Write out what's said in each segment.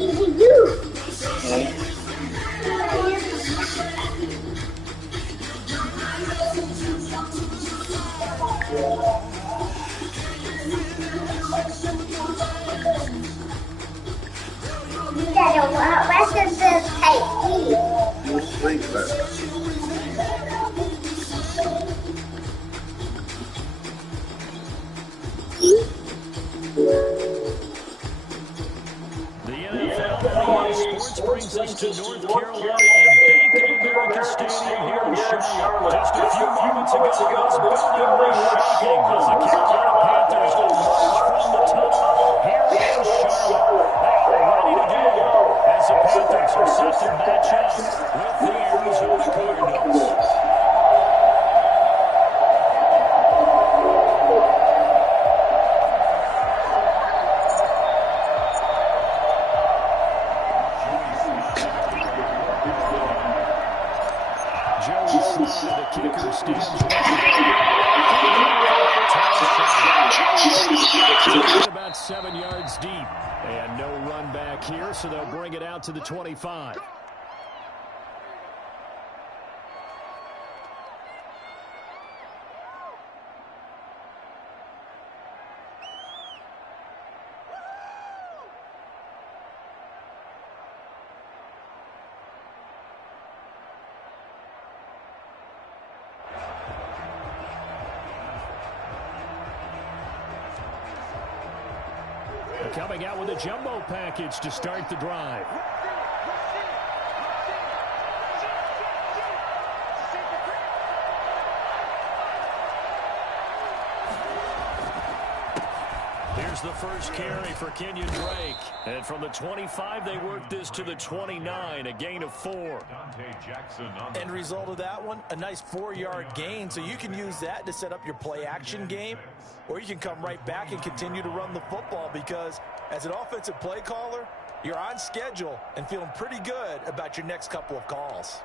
What's this type? The NFL and EA Sports brings us to North Carolina and Bank of America Stadium here in Charlotte. Just a few moments ago, this building was shaking as the Carolina Panthers emerged from the tunnel here in Charlotte. They are ready to go as the Panthers are set to match up with the Arizona Cardinals. About 7 yards deep. And no run back here, so they'll bring it out to the 25. Coming out with a jumbo package to start the drive. Here's the first carry for Kenyon Drake. And from the 25, they work this to the 29, a gain of 4. End result of that one, a nice 4-yard gain. So you can use that to set up your play-action game, or you can come right back and continue to run the football because as an offensive play caller, you're on schedule and feeling pretty good about your next couple of calls.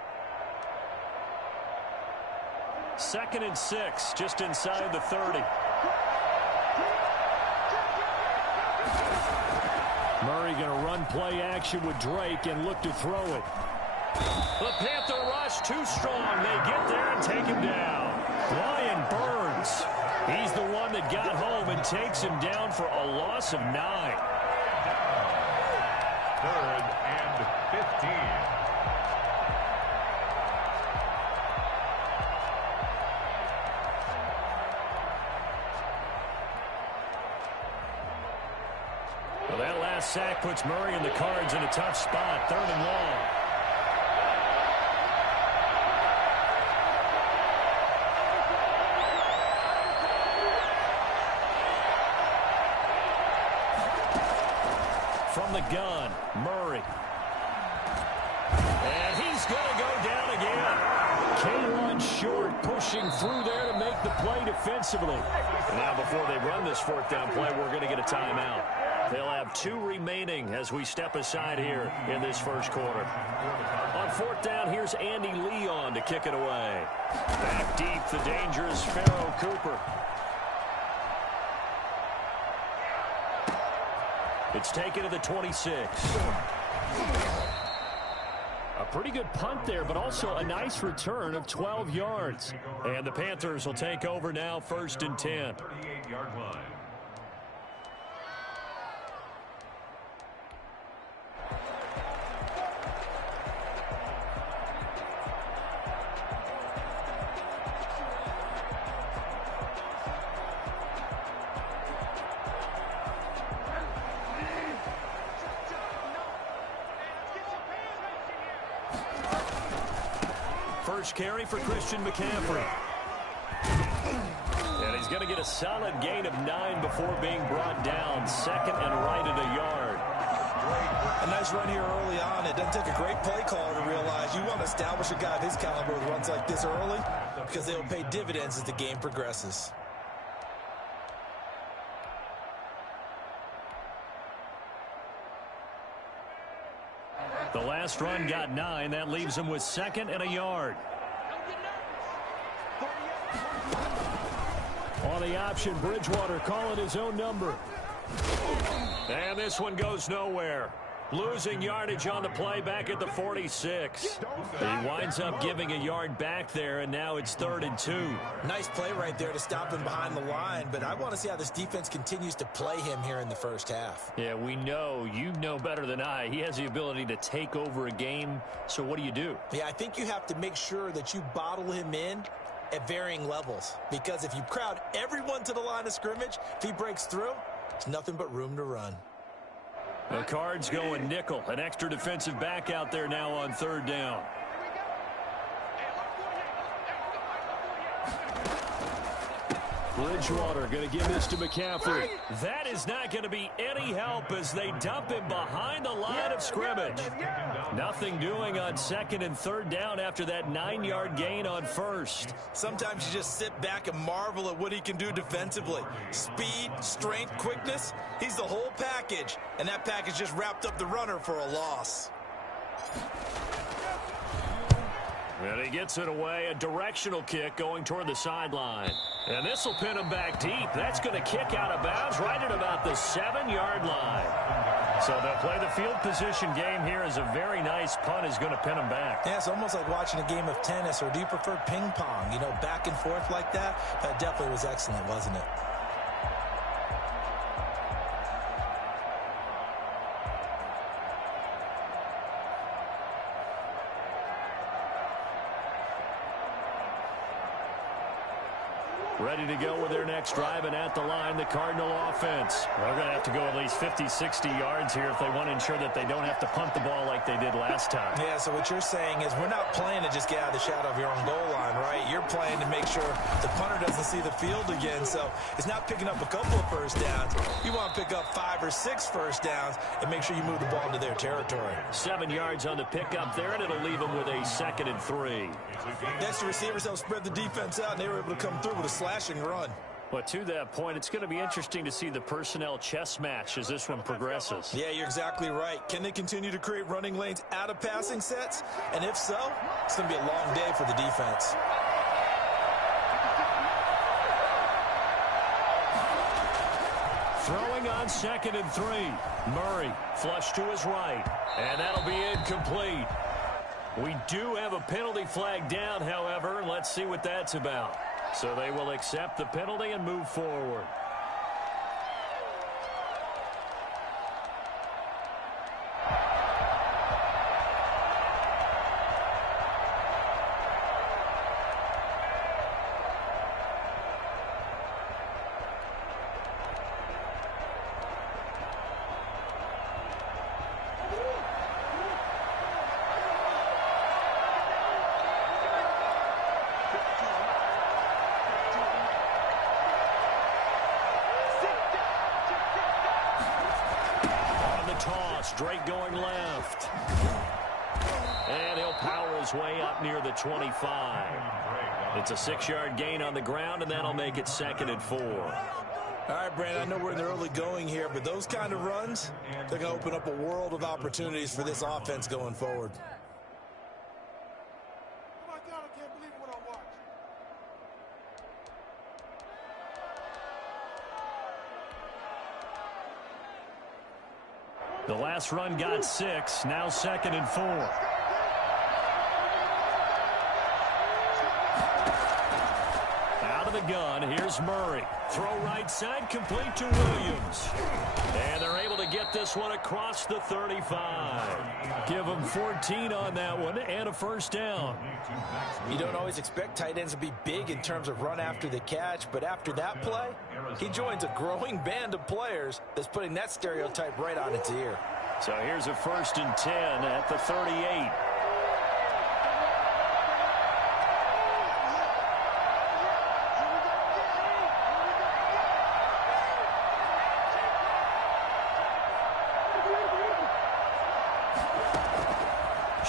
2nd and 6, just inside the 30. Murray going to run play action with Drake and look to throw it. The Panther rush too strong. They get there and take him down. Brian Burns. He's the one that got home and takes him down for a loss of 9. 3rd and 15. Well, that last sack puts Murray and the Cards in a tough spot. 3rd and long. From the gun, Murray. And he's going to go down again. Kaylon Short pushing through there to make the play defensively. Now, before they run this 4th down play, we're going to get a timeout. They'll have 2 remaining as we step aside here in this first quarter. On 4th down, here's Andy Leon to kick it away. Back deep, the dangerous Pharoh Cooper. It's taken to the 26. A pretty good punt there, but also a nice return of 12 yards. And the Panthers will take over now, 1st and 10. 38-yard line. First carry for Christian McCaffrey. And he's going to get a solid gain of 9 before being brought down. 2nd and right at a yard. A nice run here early on. It doesn't take a great play caller to realize you want to establish a guy of his caliber with runs like this early because they will pay dividends as the game progresses. The last run got 9. That leaves him with 2nd and a yard. On the option, Bridgewater calling his own number. And this one goes nowhere. Losing yardage on the play back at the 46. He winds up giving a yard back there, and now it's 3rd and 2. Nice play right there to stop him behind the line, but I want to see how this defense continues to play him here in the first half. Yeah, we know. You know better than I. He has the ability to take over a game, so what do? Yeah, I think you have to make sure that you bottle him in at varying levels, because if you crowd everyone to the line of scrimmage, if he breaks through, there's nothing but room to run. The Cards going nickel. An extra defensive back out there now on 3rd down. Bridgewater going to give this to McCaffrey. That is not going to be any help as they dump him behind the line of scrimmage. Nothing doing on 2nd and 3rd down after that 9-yard gain on 1st. Sometimes you just sit back and marvel at what he can do defensively. Speed, strength, quickness, he's the whole package. And that package just wrapped up the runner for a loss. And he gets it away, a directional kick going toward the sideline. And this will pin him back deep. That's going to kick out of bounds right at about the 7-yard line. So they'll play the field position game here as a very nice punt is going to pin him back. Yeah, it's almost like watching a game of tennis, or do you prefer ping pong? You know, back and forth like that? That definitely was excellent, wasn't it? Ready to go with their next drive, and at the line, the Cardinal offense. They're going to have to go at least 50, 60 yards here if they want to ensure that they don't have to punt the ball like they did last time. Yeah, so what you're saying is we're not playing to just get out of the shadow of your own goal line, right? You're playing to make sure the punter doesn't see the field again. So it's not picking up a couple of first downs. You want to pick up 5 or 6 first downs and make sure you move the ball into their territory. 7 yards on the pickup there, and it'll leave them with a 2nd and 3. Next, the receivers help spread the defense out, and they were able to come through with a slashing run. But to that point, it's going to be interesting to see the personnel chess match as this one progresses. Yeah, you're exactly right. Can they continue to create running lanes out of passing sets? And if so, it's going to be a long day for the defense. Throwing on 2nd and 3. Murray flush to his right, and that'll be incomplete. We do have a penalty flag down, however. Let's see what that's about. So they will accept the penalty and move forward. Drake going left. And he'll power his way up near the 25. It's a 6-yard gain on the ground, and that'll make it 2nd and 4. All right, Brandon, I know we're in the early going here, but those kind of runs, they're going to open up a world of opportunities for this offense going forward. The last run got 6, now 2nd and 4. Out of the gun, here's Murray. Throw right side, complete to Williams. And they're able to get this one across the 35. Give them 14 on that one and a first down. You don't always expect tight ends to be big in terms of run after the catch, but after that play, he joins a growing band of players that's putting that stereotype right on its ear. So here's a 1st and 10 at the 38.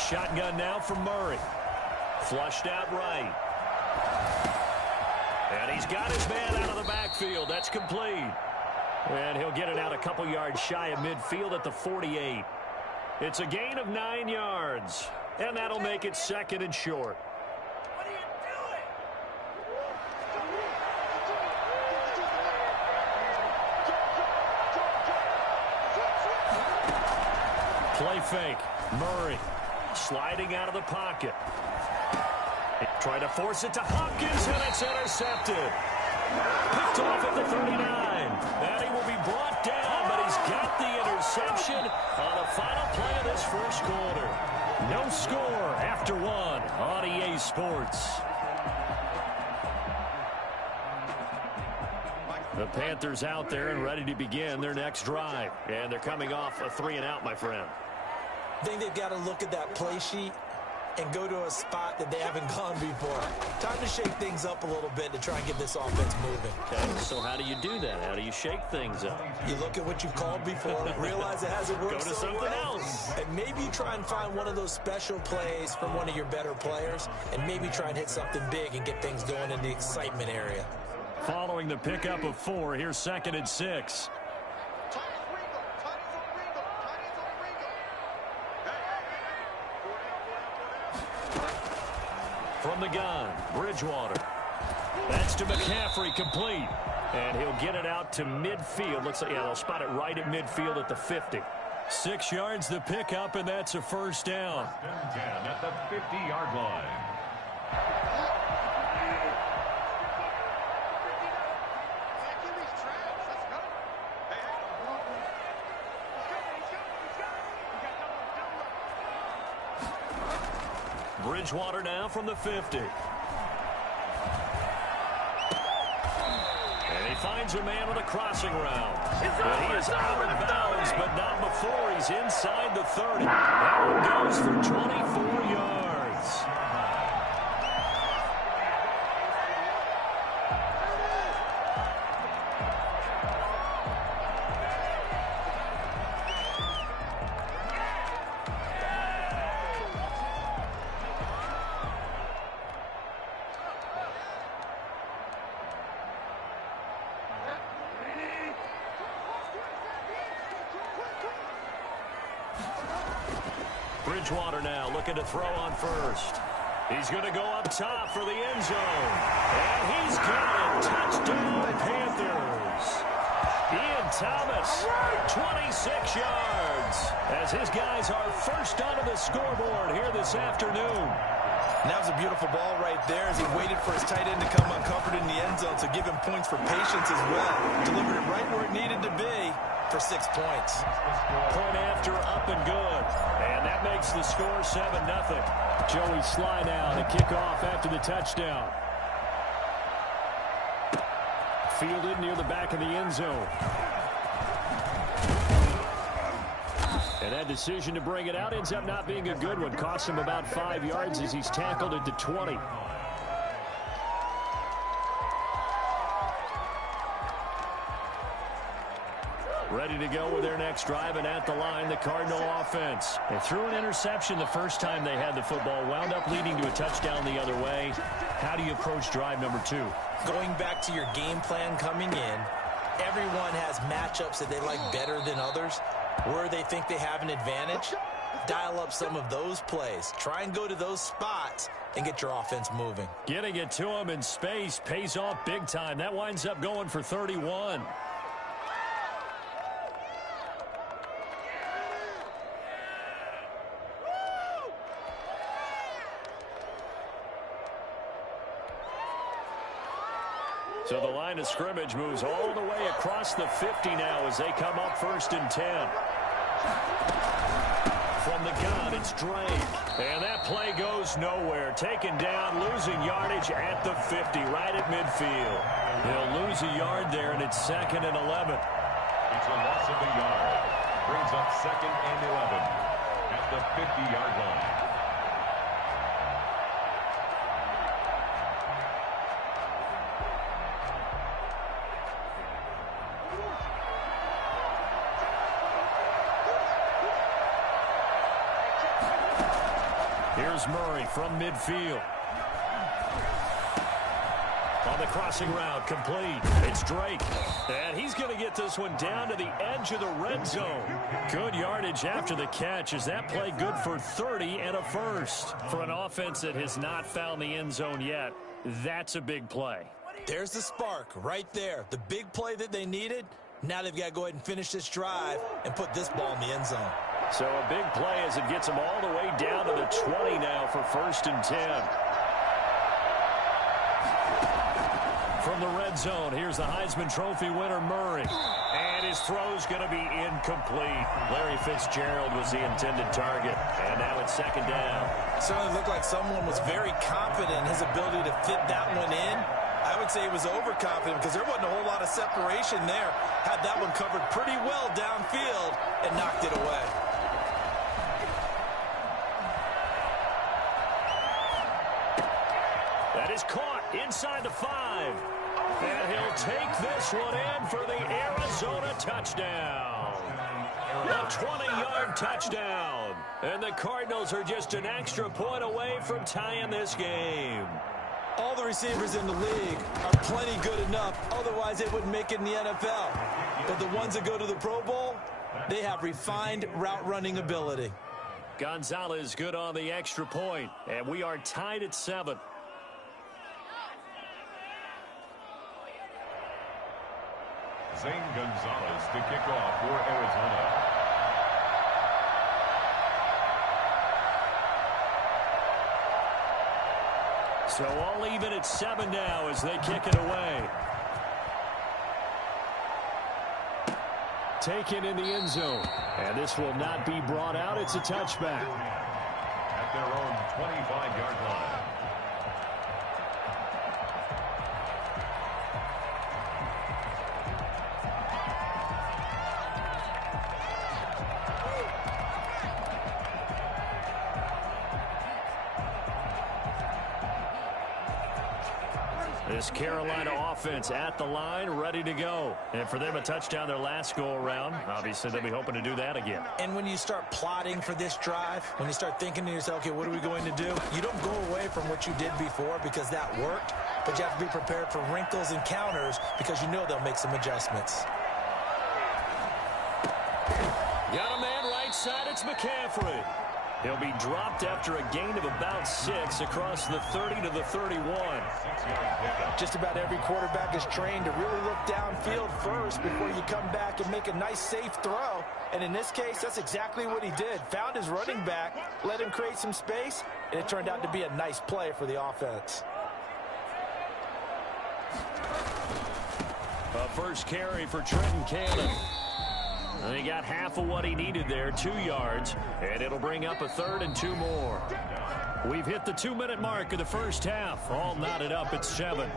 Shotgun now for Murray. Flushed out right. And he's got his man out of the backfield. That's complete. And he'll get it out a couple yards shy of midfield at the 48. It's a gain of 9 yards. And that'll make it 2nd and short. Play fake. Murray sliding out of the pocket. Trying to force it to Hopkins, and it's intercepted. Picked off at the 39. And he will be brought down, but he's got the interception on the final play of this first quarter. No score after one on EA Sports. The Panthers out there and ready to begin their next drive. And they're coming off a 3-and-out, my friend. I think they've got to look at that play sheet and go to a spot that they haven't gone before. Time to shake things up a little bit to try and get this offense moving. Okay, so how do you do that? How do you shake things up? You look at what you've called before, realize it hasn't worked Go to so something well, else. and maybe you try and find one of those special plays from one of your better players, and maybe try and hit something big and get things going in the excitement area. Following the pickup of 4, here's 2nd and 6. From the gun, Bridgewater. That's to McCaffrey, complete. And he'll get it out to midfield. Looks like, yeah, they'll spot it right at midfield at the 50. 6 yards the pickup, and that's a first down. 10 at the 50-yard line. Bridgewater now from the 50. And he finds a man with a crossing route. But he is out of bounds, but not before he's inside the 30. That one goes for 24 yards. Bridgewater now looking to throw on first. He's going to go up top for the end zone. And he's got it. Touchdown, Panthers. Ian Thomas, 26 yards, as his guys are first onto the scoreboard here this afternoon. And that was a beautiful ball right there as he waited for his tight end to come uncomforted in the end zone, so give him points for patience as well. Delivered it right where it needed to be for 6 points. Point after, up and good. And that makes the score 7-0. Joey Sly now to kick off after the touchdown. Fielded near the back of the end zone. And that decision to bring it out ends up not being a good one. Costs him about 5 yards as he's tackled at the 20. Ready to go with their next drive, and at the line, the Cardinal offense. They threw an interception the first time they had the football, wound up leading to a touchdown the other way. How do you approach drive number 2? Going back to your game plan coming in, everyone has matchups that they like better than others, where they think they have an advantage. Dial up some of those plays. Try and go to those spots and get your offense moving. Getting it to him in space pays off big time. That winds up going for 31. So the line of scrimmage moves all the way across the 50 now as they come up 1st and 10. From the gun, it's Drake. And that play goes nowhere. Taken down, losing yardage at the 50, right at midfield. He'll lose a yard there, and it's 2nd and 11. It's a loss of a yard. Brings up 2nd and 11 at the 50-yard line. Here's Murray from midfield. On the crossing route, complete. It's Drake. And he's going to get this one down to the edge of the red zone. Good yardage after the catch. Is that play good for 30 and a first? For an offense that has not found the end zone yet, that's a big play. There's the spark right there. The big play that they needed. Now they've got to go ahead and finish this drive and put this ball in the end zone. So a big play as it gets them all the way down to the 20 now for 1st and 10. From the red zone, here's the Heisman Trophy winner, Murray. And his throw's going to be incomplete. Larry Fitzgerald was the intended target. And now it's 2nd down. Certainly looked like someone was very confident in his ability to fit that one in. I would say he was overconfident because there wasn't a whole lot of separation there. Had that one covered pretty well downfield and knocked it away. That is caught inside the 5. And he'll take this one in for the Arizona touchdown. A 20-yard touchdown. And the Cardinals are just an extra point away from tying this game. All the receivers in the league are plenty good enough. Otherwise, they wouldn't make it in the NFL. But the ones that go to the Pro Bowl, they have refined route running ability. Gonzalez good on the extra point. And we are tied at 7. Zane Gonzalez to kick off for Arizona. So all even at 7 now as they kick it away. Taken in the end zone. And this will not be brought out. It's a touchback. At their own 25-yard line. This Carolina offense at the line, ready to go. And for them, a touchdown their last go-around. Obviously, they'll be hoping to do that again. And when you start plotting for this drive, when you start thinking to yourself, okay, what are we going to do? You don't go away from what you did before because that worked, but you have to be prepared for wrinkles and counters because you know they'll make some adjustments. Got a man right side. It's McCaffrey. He'll be dropped after a gain of about 6 across the 30 to the 31. Just about every quarterback is trained to really look downfield first before you come back and make a nice, safe throw. And in this case, that's exactly what he did. Found his running back, let him create some space, and it turned out to be a nice play for the offense. A first carry for Trenton Cannon. He got half of what he needed there, 2 yards, and it'll bring up a 3rd and 2 more. We've hit the 2-minute mark of the first half. All knotted up at 7.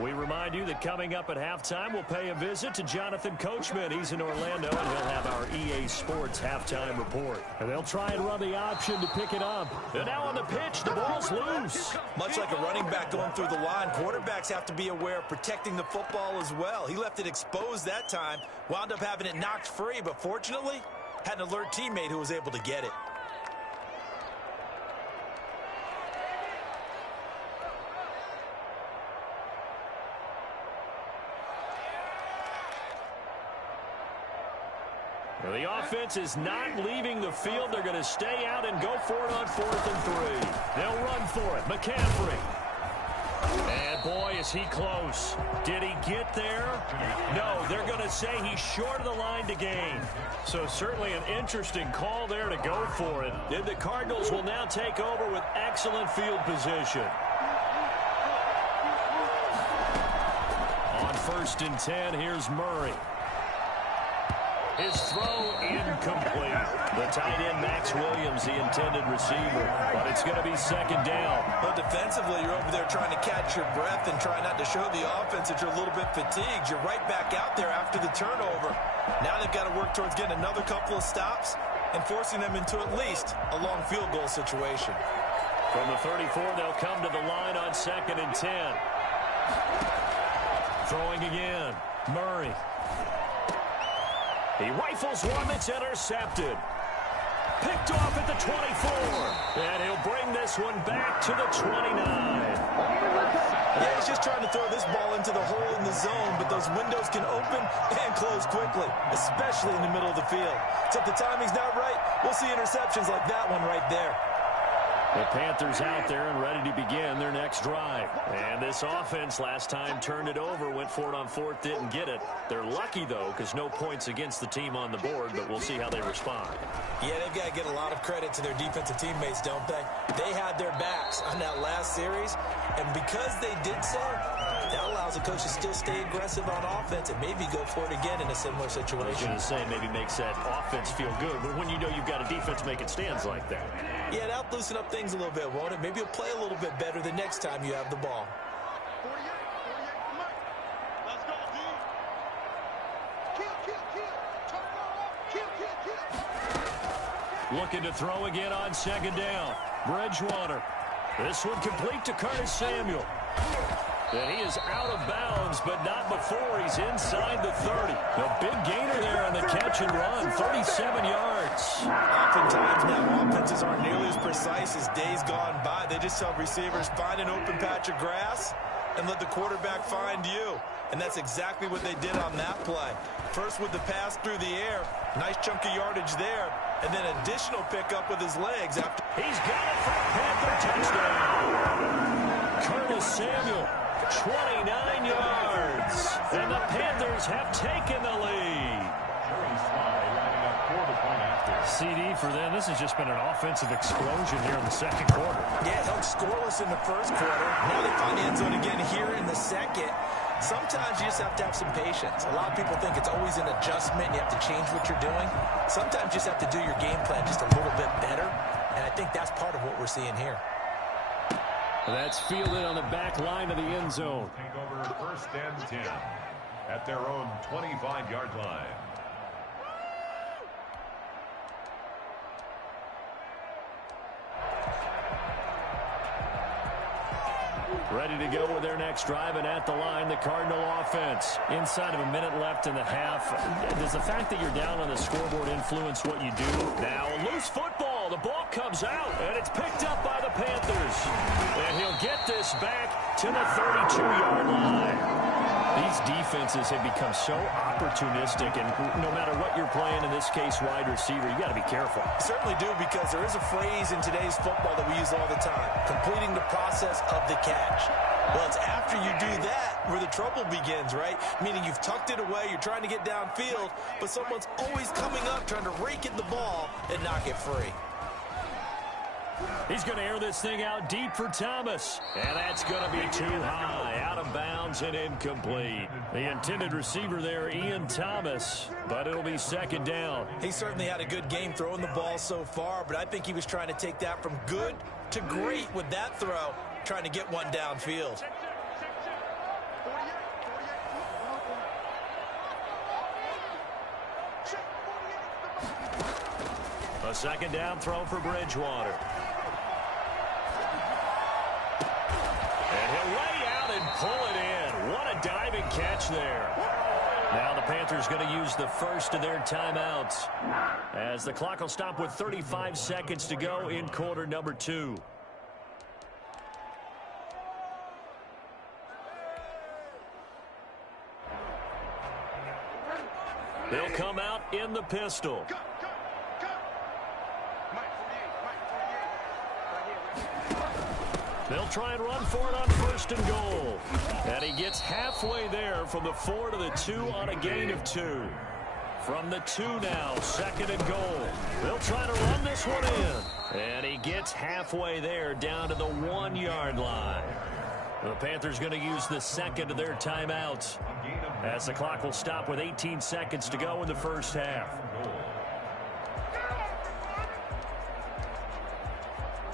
We remind you that coming up at halftime, we'll pay a visit to Jonathan Coachman. He's in Orlando, and he'll have our EA Sports halftime report. And they'll try and run the option to pick it up. And now on the pitch, the ball's loose. Much like a running back going through the line, quarterbacks have to be aware of protecting the football as well. He left it exposed that time, wound up having it knocked free, but fortunately, had an alert teammate who was able to get it. Well, the offense is not leaving the field. They're going to stay out and go for it on 4th and 3. They'll run for it. McCaffrey. And boy, is he close. Did he get there? No, they're going to say he's short of the line to gain. So certainly an interesting call there to go for it. And the Cardinals will now take over with excellent field position. On 1st and 10, here's Murray. His throw incomplete. The tight end, Max Williams, the intended receiver. But it's going to be 2nd down. Well, defensively, you're over there trying to catch your breath and try not to show the offense that you're a little bit fatigued. You're right back out there after the turnover. Now they've got to work towards getting another couple of stops and forcing them into at least a long field goal situation. From the 34, they'll come to the line on 2nd and 10. Throwing again. Murray. He rifles one that's intercepted. Picked off at the 24. And he'll bring this one back to the 29. Yeah, he's just trying to throw this ball into the hole in the zone, but those windows can open and close quickly, especially in the middle of the field. So if the timing's not right, we'll see interceptions like that one right there. The Panthers out there and ready to begin their next drive. And this offense last time turned it over, went for it on fourth, didn't get it. They're lucky, though, because no points against the team on the board, but we'll see how they respond. Yeah, they've got to get a lot of credit to their defensive teammates, don't they? They had their backs on that last series, and because they did so, that allows the coach to still stay aggressive on offense and maybe go for it again in a similar situation. I was going to say, maybe makes that offense feel good, but when you know you've got a defense making stands like that. Yeah, that'll loosen up things a little bit, won't it? Maybe you'll play a little bit better the next time you have the ball. Looking to throw again on second down. Bridgewater. This one complete to Curtis Samuel. And he is out of bounds, but not before he's inside the 30. The big gainer there on the catch and run, 37 yards. Oftentimes now offenses aren't nearly as precise as days gone by. They just tell receivers, find an open patch of grass and let the quarterback find you. And that's exactly what they did on that play. First with the pass through the air, nice chunk of yardage there, and then additional pickup with his legs after. He's got it for a Panther touchdown. Curtis Samuel, 29 yards. And the Panthers have taken the lead. CD for them. This has just been an offensive explosion here in the second quarter. Yeah, held scoreless in the first quarter. Now they find the end zone again here in the second. Sometimes you just have to have some patience. A lot of people think it's always an adjustment. You have to change what you're doing. Sometimes you just have to do your game plan just a little bit better. And I think that's part of what we're seeing here. That's fielded on the back line of the end zone. Take over first and 10 at their own 25-yard line. Ready to go with their next drive, and at the line, the Cardinal offense. Inside of a minute left in the half. Does the fact that you're down on the scoreboard influence what you do? Now, loose football. The ball comes out, and it's picked up by the Panthers. And he'll get this back to the 32-yard line. These defenses have become so opportunistic, and no matter what you're playing, in this case, wide receiver, you got to be careful. Certainly do, because there is a phrase in today's football that we use all the time, completing the process of the catch. Well, it's after you do that where the trouble begins, right? Meaning you've tucked it away, you're trying to get downfield, but someone's always coming up trying to rake at the ball and knock it free. He's going to air this thing out deep for Thomas. And that's going to be too high. Out of bounds and incomplete. The intended receiver there, Ian Thomas. But it'll be second down. He certainly had a good game throwing the ball so far, but I think he was trying to take that from good to great with that throw, trying to get one downfield. A second down throw for Bridgewater. And he'll lay out and pull it in. What a diving catch there. Now the Panthers going to use the first of their timeouts, as the clock will stop with 35 seconds to go in quarter number 2. They'll come out in the pistol. They'll try and run for it on first and goal. And he gets halfway there from the 4 to the 2 on a gain of 2. From the 2 now, second and goal. They'll try to run this one in. And he gets halfway there down to the 1-yard line. The Panthers going to use the second of their timeouts, as the clock will stop with 18 seconds to go in the first half.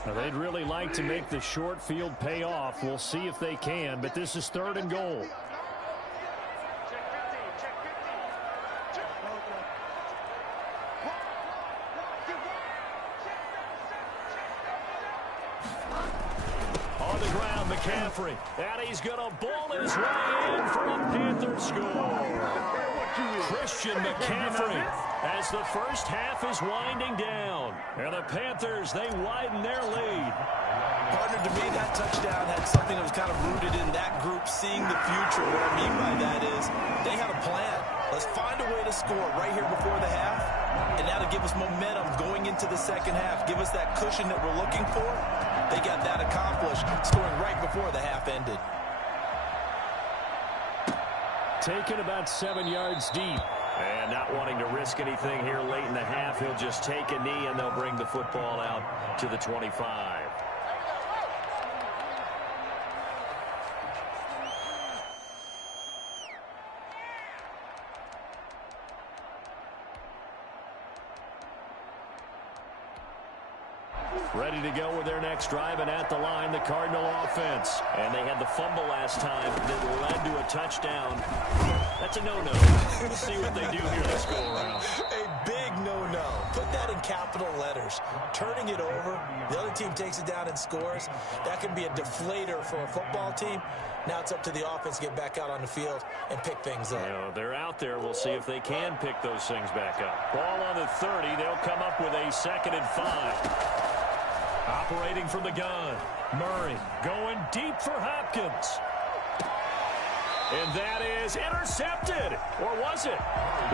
Now, they'd really like to make the short field pay off. We'll see if they can, but this is third and goal. On the ground, McCaffrey. And he's going to ball his way in for a Panther score. Christian McCaffrey, as the first half is winding down. And the Panthers, they widen their lead. Partner, to me, that touchdown had something that was kind of rooted in that group seeing the future. What I mean by that is they had a plan. Let's find a way to score right here before the half, and that'll give us momentum going into the second half, give us that cushion that we're looking for. They got that accomplished, scoring right before the half ended. Taken about 7 yards deep. And not wanting to risk anything here late in the half, he'll just take a knee and they'll bring the football out to the 25. Ready to go with their next drive, and at the line, the Cardinal offense. And they had the fumble last time that led to a touchdown. That's a no-no. We'll see what they do here this go-around. A big no-no. Put that in capital letters. Turning it over, the other team takes it down and scores. That can be a deflator for a football team. Now it's up to the offense to get back out on the field and pick things up. You know, they're out there. We'll see if they can pick those things back up. Ball on the 30. They'll come up with a 2nd and 5. Operating from the gun. Murray going deep for Hopkins. And that is intercepted. Or was it?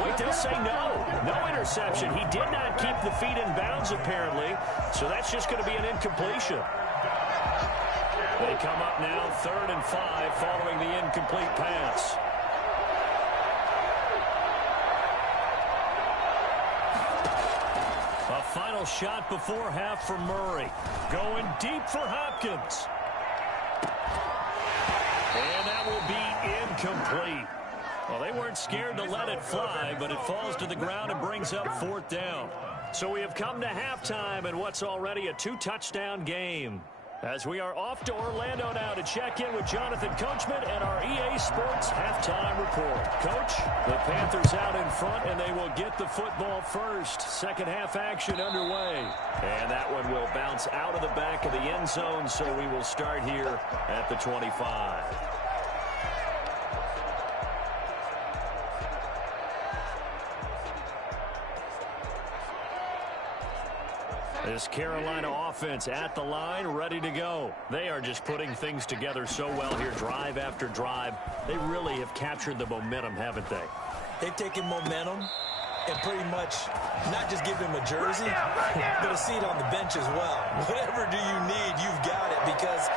Wait, they'll say no. No interception. He did not keep the feet in bounds, apparently. So that's just going to be an incompletion. They come up now 3rd and 5 following the incomplete pass. A final shot before half for Murray. Going deep for Hopkins. And that will be incomplete. Well, they weren't scared to let it fly, but it falls to the ground and brings up 4th down. So we have come to halftime in what's already a 2-touchdown game. As we are off to Orlando now to check in with Jonathan Coachman and our EA Sports halftime report. Coach, the Panthers out in front, and they will get the football first. Second half action underway. And that one will bounce out of the back of the end zone, so we will start here at the 25. This Carolina offense at the line, ready to go. They are just putting things together so well here, drive after drive. They really have captured the momentum, haven't they? They've taken momentum and pretty much not just give him a jersey, but a seat on the bench as well. Whatever do you need, you've got it, because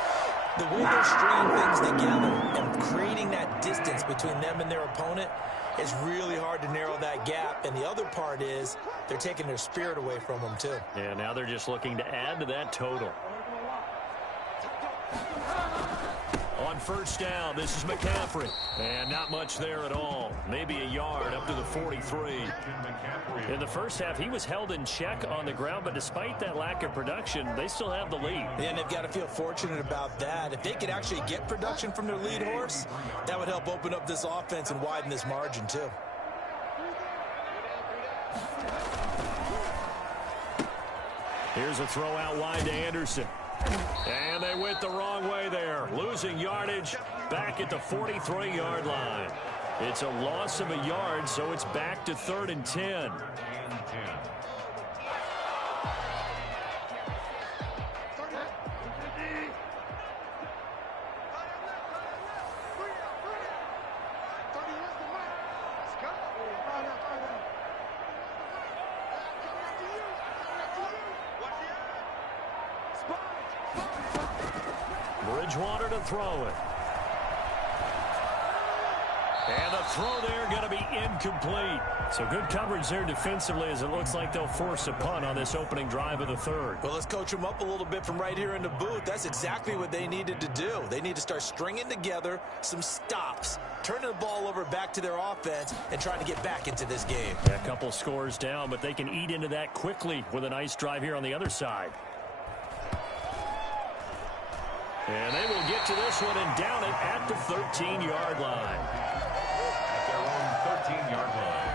the way they're stringing things together and creating that distance between them and their opponent, it's really hard to narrow that gap. And the other part is they're taking their spirit away from them, too. Yeah, now they're just looking to add to that total. On first down, this is McCaffrey. And not much there at all. Maybe a yard up to the 43. In the first half, he was held in check on the ground, but despite that lack of production, they still have the lead. And they've got to feel fortunate about that. If they could actually get production from their lead horse, that would help open up this offense and widen this margin, too. Here's a throw out wide to Anderson. And they went the wrong way there. Losing yardage back at the 43-yard line. It's a loss of a yard, so it's back to 3rd and 10. Bridgewater to throw it. And the throw there going to be incomplete. So good coverage there defensively, as it looks like they'll force a punt on this opening drive of the 3rd. Well, let's coach them up a little bit from right here in the booth. That's exactly what they needed to do. They need to start stringing together some stops, turning the ball over back to their offense, and trying to get back into this game. Yeah, a couple scores down, but they can eat into that quickly with a nice drive here on the other side. And they will get to this one and down it at the 13-yard line. At their own 13-yard line.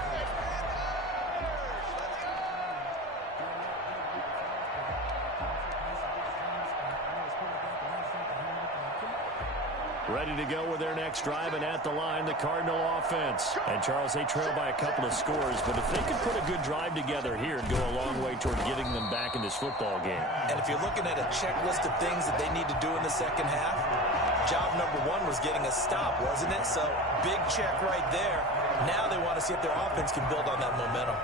Ready to go with their next drive, and at the line, the Cardinal offense. And, Charles, they trail by a couple of scores, but if they could put a good drive together here, it'd go a long way toward getting them back in this football game. And if you're looking at a checklist of things that they need to do in the second half, job number one was getting a stop, wasn't it? So, big check right there. Now they want to see if their offense can build on that momentum.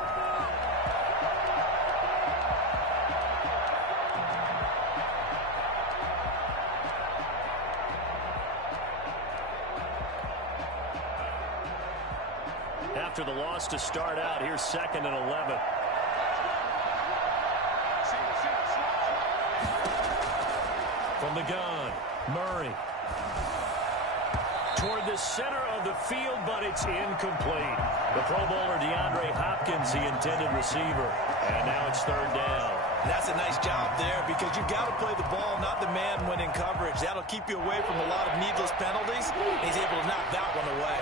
After the loss to start out, here's 2nd and 11. From the gun, Murray. Toward the center of the field, but it's incomplete. The Pro Bowler DeAndre Hopkins, the intended receiver. And now it's 3rd down. That's a nice job there because you've got to play the ball, not the man when in coverage. That'll keep you away from a lot of needless penalties. He's able to knock that one away.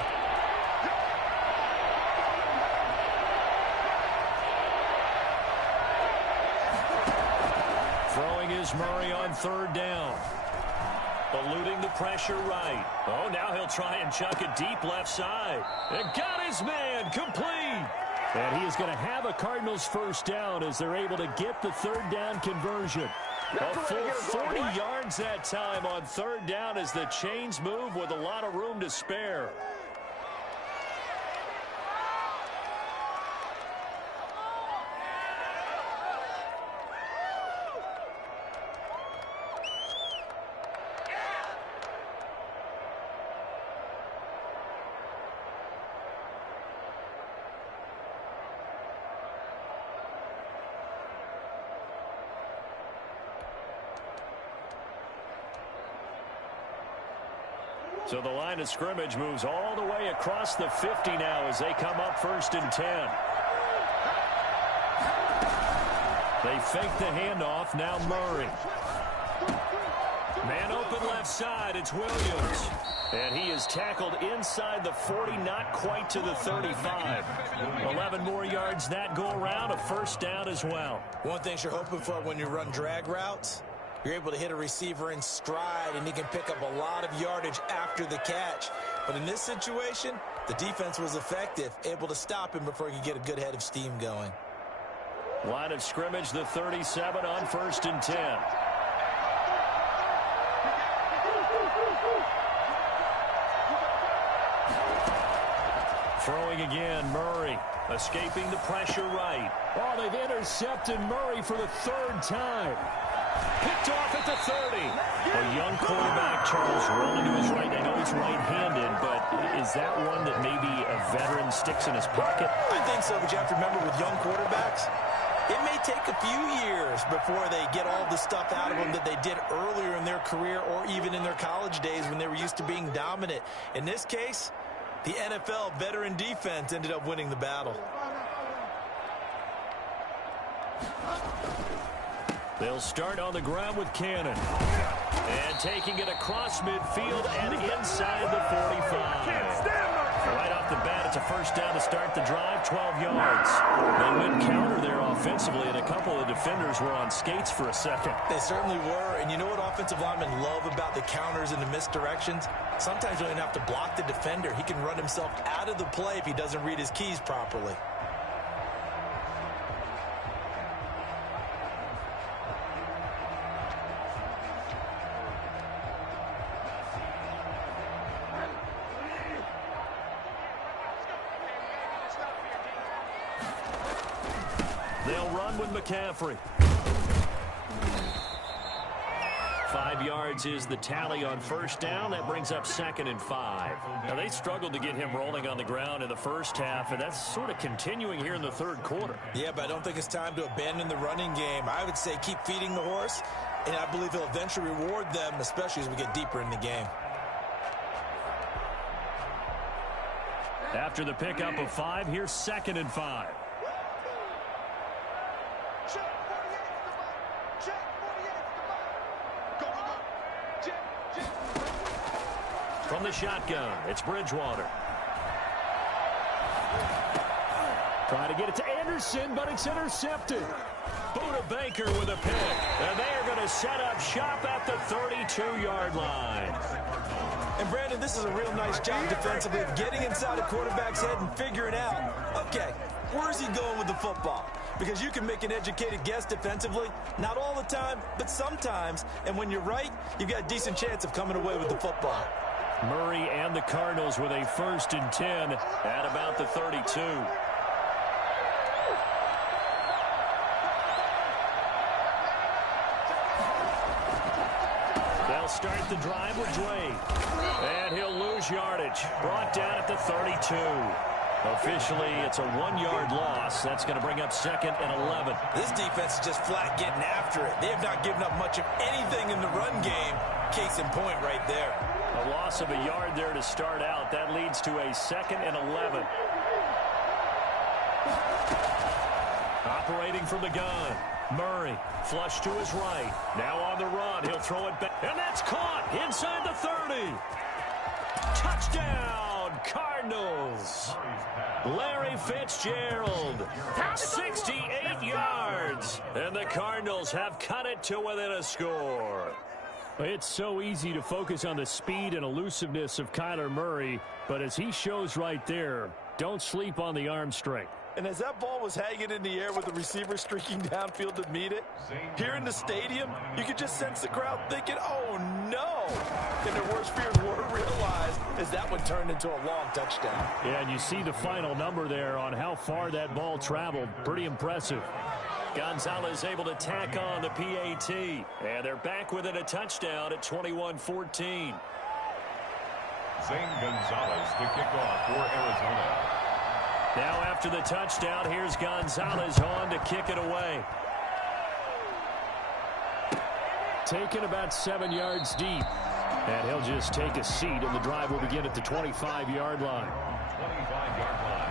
Throwing is Murray on 3rd down. Eluding the pressure right. Oh, now he'll try and chuck it deep left side. And got his man complete. And he is going to have a Cardinals 1st down as they're able to get the 3rd down conversion. A full 40 yards that time on 3rd down as the chains move with a lot of room to spare. So the line of scrimmage moves all the way across the 50 now as they come up 1st and 10. They fake the handoff. Now Murray. Man open left side. It's Williams. And he is tackled inside the 40, not quite to the 35. 11 more yards that go around. A 1st down as well. One thing you're hoping for when you run drag routes, you're able to hit a receiver in stride, and he can pick up a lot of yardage after the catch. But in this situation, the defense was effective, able to stop him before he could get a good head of steam going. Line of scrimmage, the 37 on 1st and 10. Throwing again, Murray. Escaping the pressure right. Oh, they've intercepted Murray for the 3rd time. Picked off at the 30. A young quarterback, Charles, rolling to his right. I know he's right-handed, but is that one that maybe a veteran sticks in his pocket? I think so, but you have to remember with young quarterbacks, it may take a few years before they get all the stuff out of them that they did earlier in their career or even in their college days when they were used to being dominant. In this case, the NFL veteran defense ended up winning the battle. They'll start on the ground with Cannon. And taking it across midfield and inside the 45. Right off the bat, it's a 1st down to start the drive, 12 yards. They went counter there offensively, and a couple of defenders were on skates for a second. They certainly were, and you know what offensive linemen love about the counters and the misdirections? Sometimes you don't even have to block the defender. He can run himself out of the play if he doesn't read his keys properly. They'll run with McCaffrey. 5 yards is the tally on 1st down. That brings up 2nd and 5. Now, they struggled to get him rolling on the ground in the 1st half, and that's sort of continuing here in the 3rd quarter. Yeah, but I don't think it's time to abandon the running game. I would say keep feeding the horse, and I believe he'll eventually reward them, especially as we get deeper in the game. After the pickup of 5, here's 2nd and 5. From the shotgun, it's Bridgewater. Trying to get it to Anderson, but it's intercepted. Buda Baker with a pick. And they are going to set up shop at the 32-yard line. And, Brandon, this is a real nice job defensively of getting inside a quarterback's head and figuring out, okay, where's he going with the football? Because you can make an educated guess defensively, not all the time, but sometimes. And when you're right, you've got a decent chance of coming away with the football. Murray and the Cardinals with a 1st and 10 at about the 32. They'll start the drive with Drake. And he'll lose yardage. Brought down at the 32. Officially, it's a 1-yard loss. That's going to bring up 2nd and 11. This defense is just flat getting after it. They have not given up much of anything in the run game. Case in point right there. A loss of a yard there to start out. That leads to a 2nd and 11. Operating from the gun. Murray, flush to his right. Now on the run. He'll throw it back. And that's caught inside the 30. Touchdown, Cardinals. Larry Fitzgerald, 68 yards. And the Cardinals have cut it to within a score. It's so easy to focus on the speed and elusiveness of Kyler Murray, but as he shows right there, don't sleep on the arm strength. And as that ball was hanging in the air with the receiver streaking downfield to meet it, here in the stadium, you could just sense the crowd thinking, oh, no. And their worst fears were realized as that one turned into a long touchdown. Yeah, and you see the final number there on how far that ball traveled. Pretty impressive. Gonzalez able to tack on the PAT. And they're back within a touchdown at 21-14. Zane Gonzalez to kick off for Arizona. Now after the touchdown, here's Gonzalez on to kick it away. Taken about 7 yards deep. And he'll just take a seat, and the drive will begin at the 25-yard line. 25-yard line.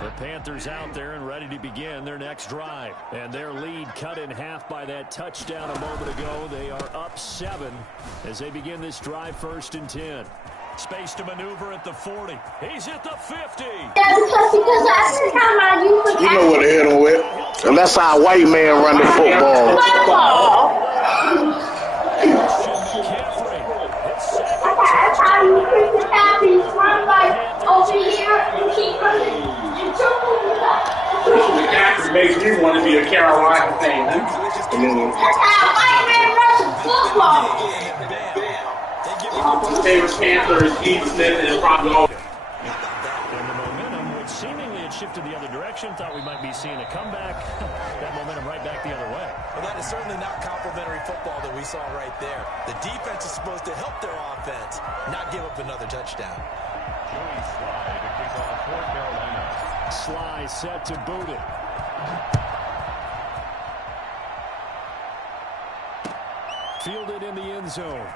The Panthers out there and ready to begin their next drive. And their lead cut in half by that touchdown a moment ago. They are up 7 as they begin this drive 1st and 10. Space to maneuver at the 40. He's at the 50. Yeah, because last time I used You know what to hit him with. And that's how a white man run the football. That's how you pick the happy run like over here and keep running. That makes me want to be a Carolina fan. That's how white man runs football. Favorite Panthers, Steve Smith, and probably all. And the momentum, which seemingly had shifted the other direction, thought we might be seeing a comeback. That momentum right back the other way. Well, that is certainly not complimentary football that we saw right there. The defense is supposed to help their offense, not give up another touchdown. Joey Sly to kick off for Carolina. Sly set to boot it. Fielded in the end zone.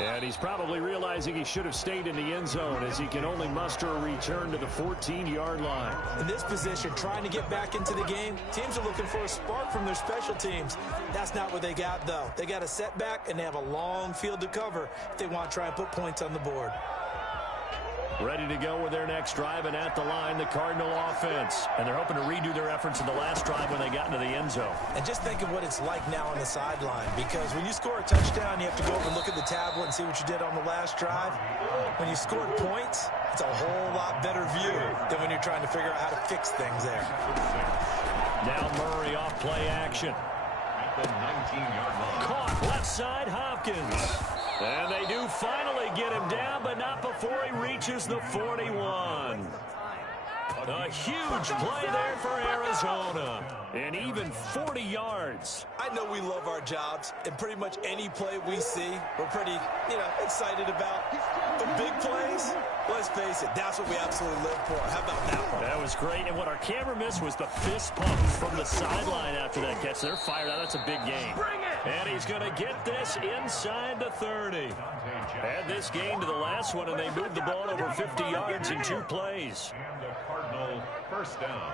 And he's probably realizing he should have stayed in the end zone as he can only muster a return to the 14-yard line. In this position, trying to get back into the game, teams are looking for a spark from their special teams. That's not what they got, though. They got a setback, and they have a long field to cover if they want to try and put points on the board. Ready to go with their next drive, and at the line, the Cardinal offense. And they're hoping to redo their efforts in the last drive when they got into the end zone. And just think of what it's like now on the sideline, because when you score a touchdown, you have to go over and look at the tablet and see what you did on the last drive. When you scored points, it's a whole lot better view than when you're trying to figure out how to fix things there. Now Murray off play action. At the 19-yard line. Caught left side Hopkins. And they do finally get him down, but not before he reaches the 41. A huge play there for Arizona. And even 40 yards. I know we love our jobs, and pretty much any play we see, we're pretty, excited about. The big plays, let's face it, that's what we absolutely live for. How about that one? That was great, and what our camera missed was the fist pump from the sideline after that catch. They're fired out. That's a big game. And he's going to get this inside the 30. Add this game to the last one, and they moved the ball over 50 yards in 2 plays. And the Cardinal first down.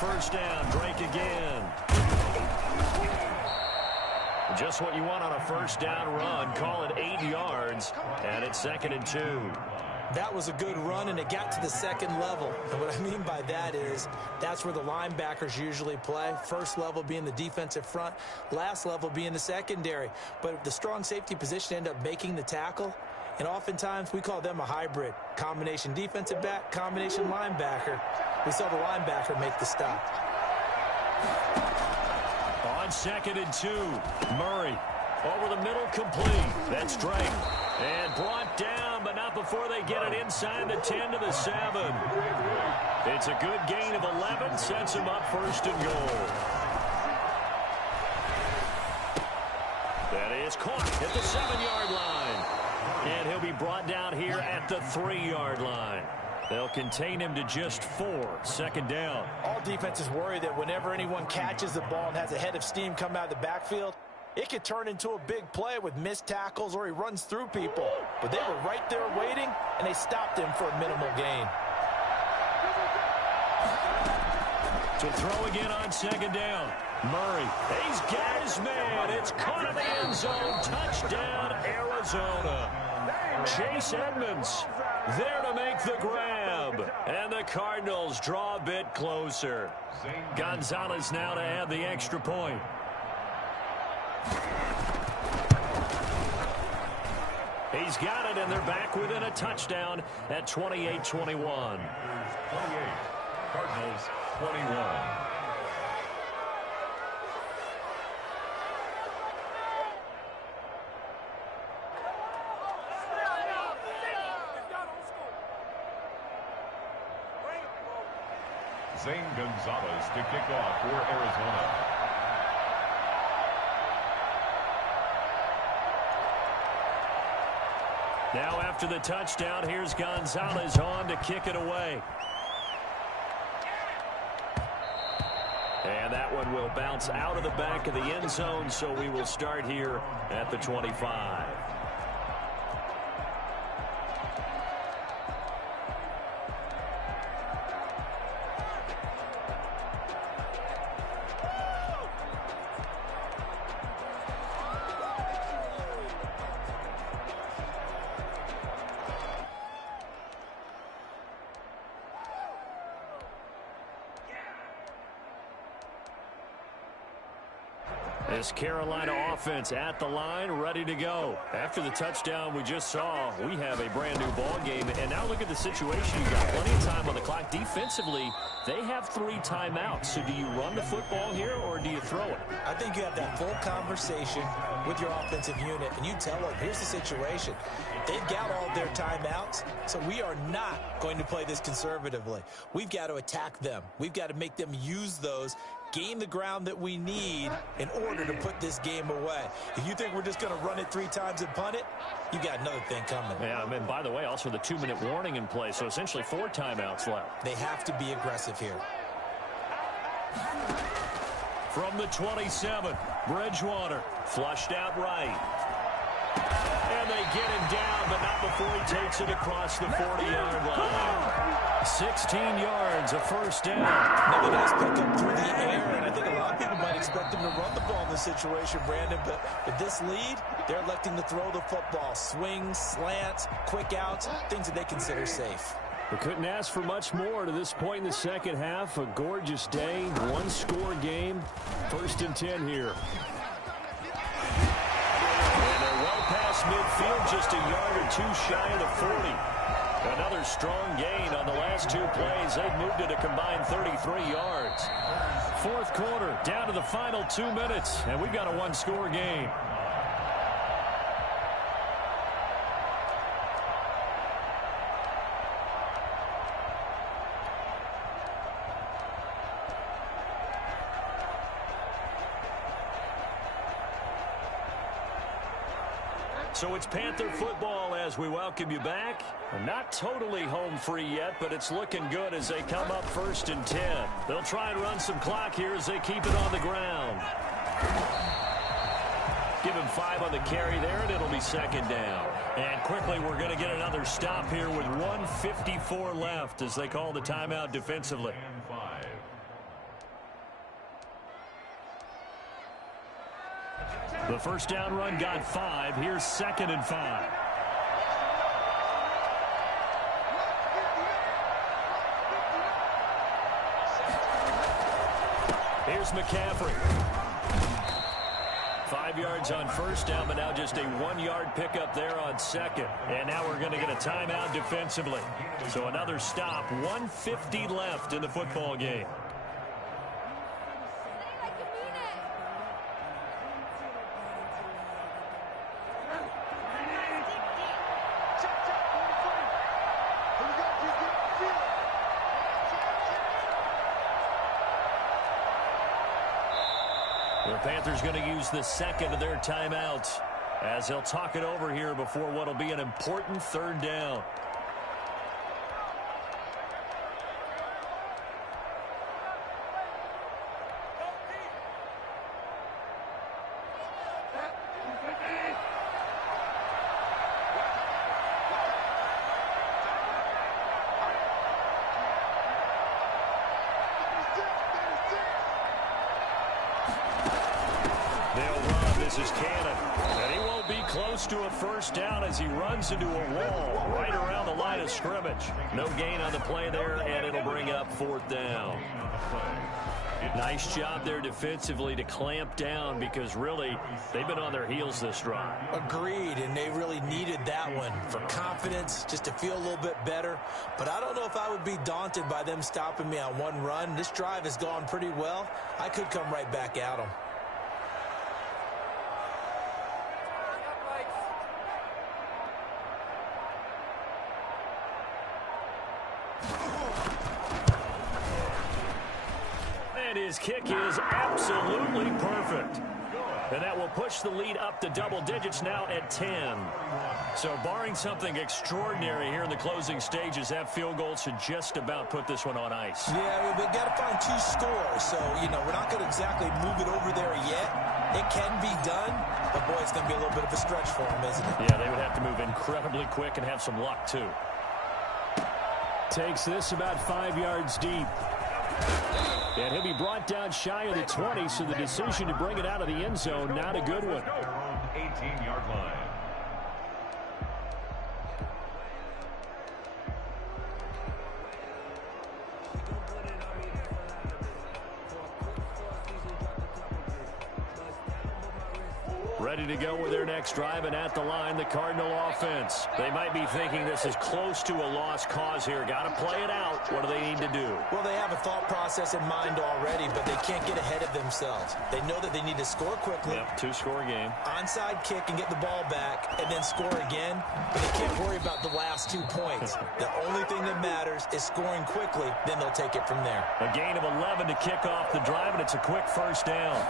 First down, Drake again. Just what you want on a first down run. Call it 8 yards, and it's 2nd and 2. That was a good run, and it got to the second level. And what I mean by that is that's where the linebackers usually play. First level being the defensive front, last level being the secondary. But the strong safety position ended up making the tackle. And oftentimes we call them a hybrid. Combination defensive back, combination linebacker. We saw the linebacker make the stop. On 2nd and 2, Murray over the middle, complete. That's Drake. And brought down, but not before they get it inside the 10 to the 7. It's a good gain of 11, sets him up 1st and goal. That is caught at the 7-yard line. And he'll be brought down here at the 3-yard line. They'll contain him to just 4. 2nd down. All defenses worry that whenever anyone catches the ball and has a head of steam come out of the backfield, it could turn into a big play with missed tackles or he runs through people. But they were right there waiting, and they stopped him for a minimal gain. To throw again on 2nd down. Murray, he's got his man. It's caught in the end zone. Touchdown, Arizona. Chase Edmonds there to make the grab. And the Cardinals draw a bit closer. Gonzalez now to add the extra point. He's got it, and they're back within a touchdown at 28-21. 28. Cardinals 21. Zane Gonzalez to kick off for Arizona. Now after the touchdown, here's Gonzalez on to kick it away. And that one will bounce out of the back of the end zone, so we will start here at the 25. This Carolina offense at the line, ready to go. After the touchdown we just saw, we have a brand new ball game. And now look at the situation. You got plenty of time on the clock. Defensively, they have 3 timeouts. So do you run the football here or do you throw it? I think you have that full conversation with your offensive unit, and you tell them, here's the situation. They've got all their timeouts, so we are not going to play this conservatively. We've got to attack them. We've got to make them use those, gain the ground that we need in order to put this game away. If you think we're just going to run it 3 times and punt it, you got another thing coming. Yeah, and by the way, also the 2-minute warning in play, so essentially 4 timeouts left. They have to be aggressive here. From the 27, Bridgewater flushed out right. And they get him down, but not before he takes it across the 40-yard line. 16 yards, a first down. Another nice pickup through the air, and I think a lot of people might expect them to run the ball in this situation, Brandon, but with this lead, they're electing to throw the football. Swings, slants, quick outs, things that they consider safe. We couldn't ask for much more to this point in the second half. A gorgeous day, 1-score game. 1st and 10 here. And they're well past midfield, just a yard or 2 shy of the 40. Another strong gain on the last 2 plays. They've moved it a combined 33 yards. fourth quarter, down to the final 2 minutes, and we've got a one-score game. So it's Panther football as we welcome you back. Not totally home free yet, but it's looking good as they come up 1st and 10. They'll try and run some clock here as they keep it on the ground. Give him 5 on the carry there, and it'll be 2nd down. And quickly, we're going to get another stop here with 1:54 left as they call the timeout defensively. The first down run got 5. Here's 2nd and 5. Here's McCaffrey. 5 yards on first down, but now just a 1-yard pickup there on 2nd. And now we're going to get a timeout defensively. So another stop. 1:50 left in the football game. The Panthers going to use the 2nd of their timeouts as they'll talk it over here before what will be an important 3rd down. This is Cannon, and he won't be close to a first down as he runs into a wall right around the line of scrimmage. No gain on the play there, and it'll bring up 4th down. Nice job there defensively to clamp down because really they've been on their heels this drive. Agreed, and they really needed that one for confidence, just to feel a little bit better. But I don't know if I would be daunted by them stopping me on one run. This drive has gone pretty well. I could come right back at them. His kick is absolutely perfect. And that will push the lead up to double digits now at 10. So barring something extraordinary here in the closing stages, that field goal should just about put this one on ice. Yeah, we've got to find 2 scores. So, we're not going to exactly move it over there yet. It can be done, but boy, it's going to be a little bit of a stretch for them, isn't it? Yeah, they would have to move incredibly quick and have some luck, too. Takes this about 5 yards deep. And he'll be brought down shy of the 20, so the decision to bring it out of the end zone, not a good one. 18-yard line. Ready to go with their next drive, and at the line, the Cardinal offense. They might be thinking this is close to a lost cause here. Got to play it out. What do they need to do? Well, they have a thought process in mind already, but they can't get ahead of themselves. They know that they need to score quickly. Yep, 2-score game. Onside kick and get the ball back, and then score again. But they can't worry about the last 2 points. The only thing that matters is scoring quickly. Then they'll take it from there. A gain of 11 to kick off the drive, and it's a quick first down.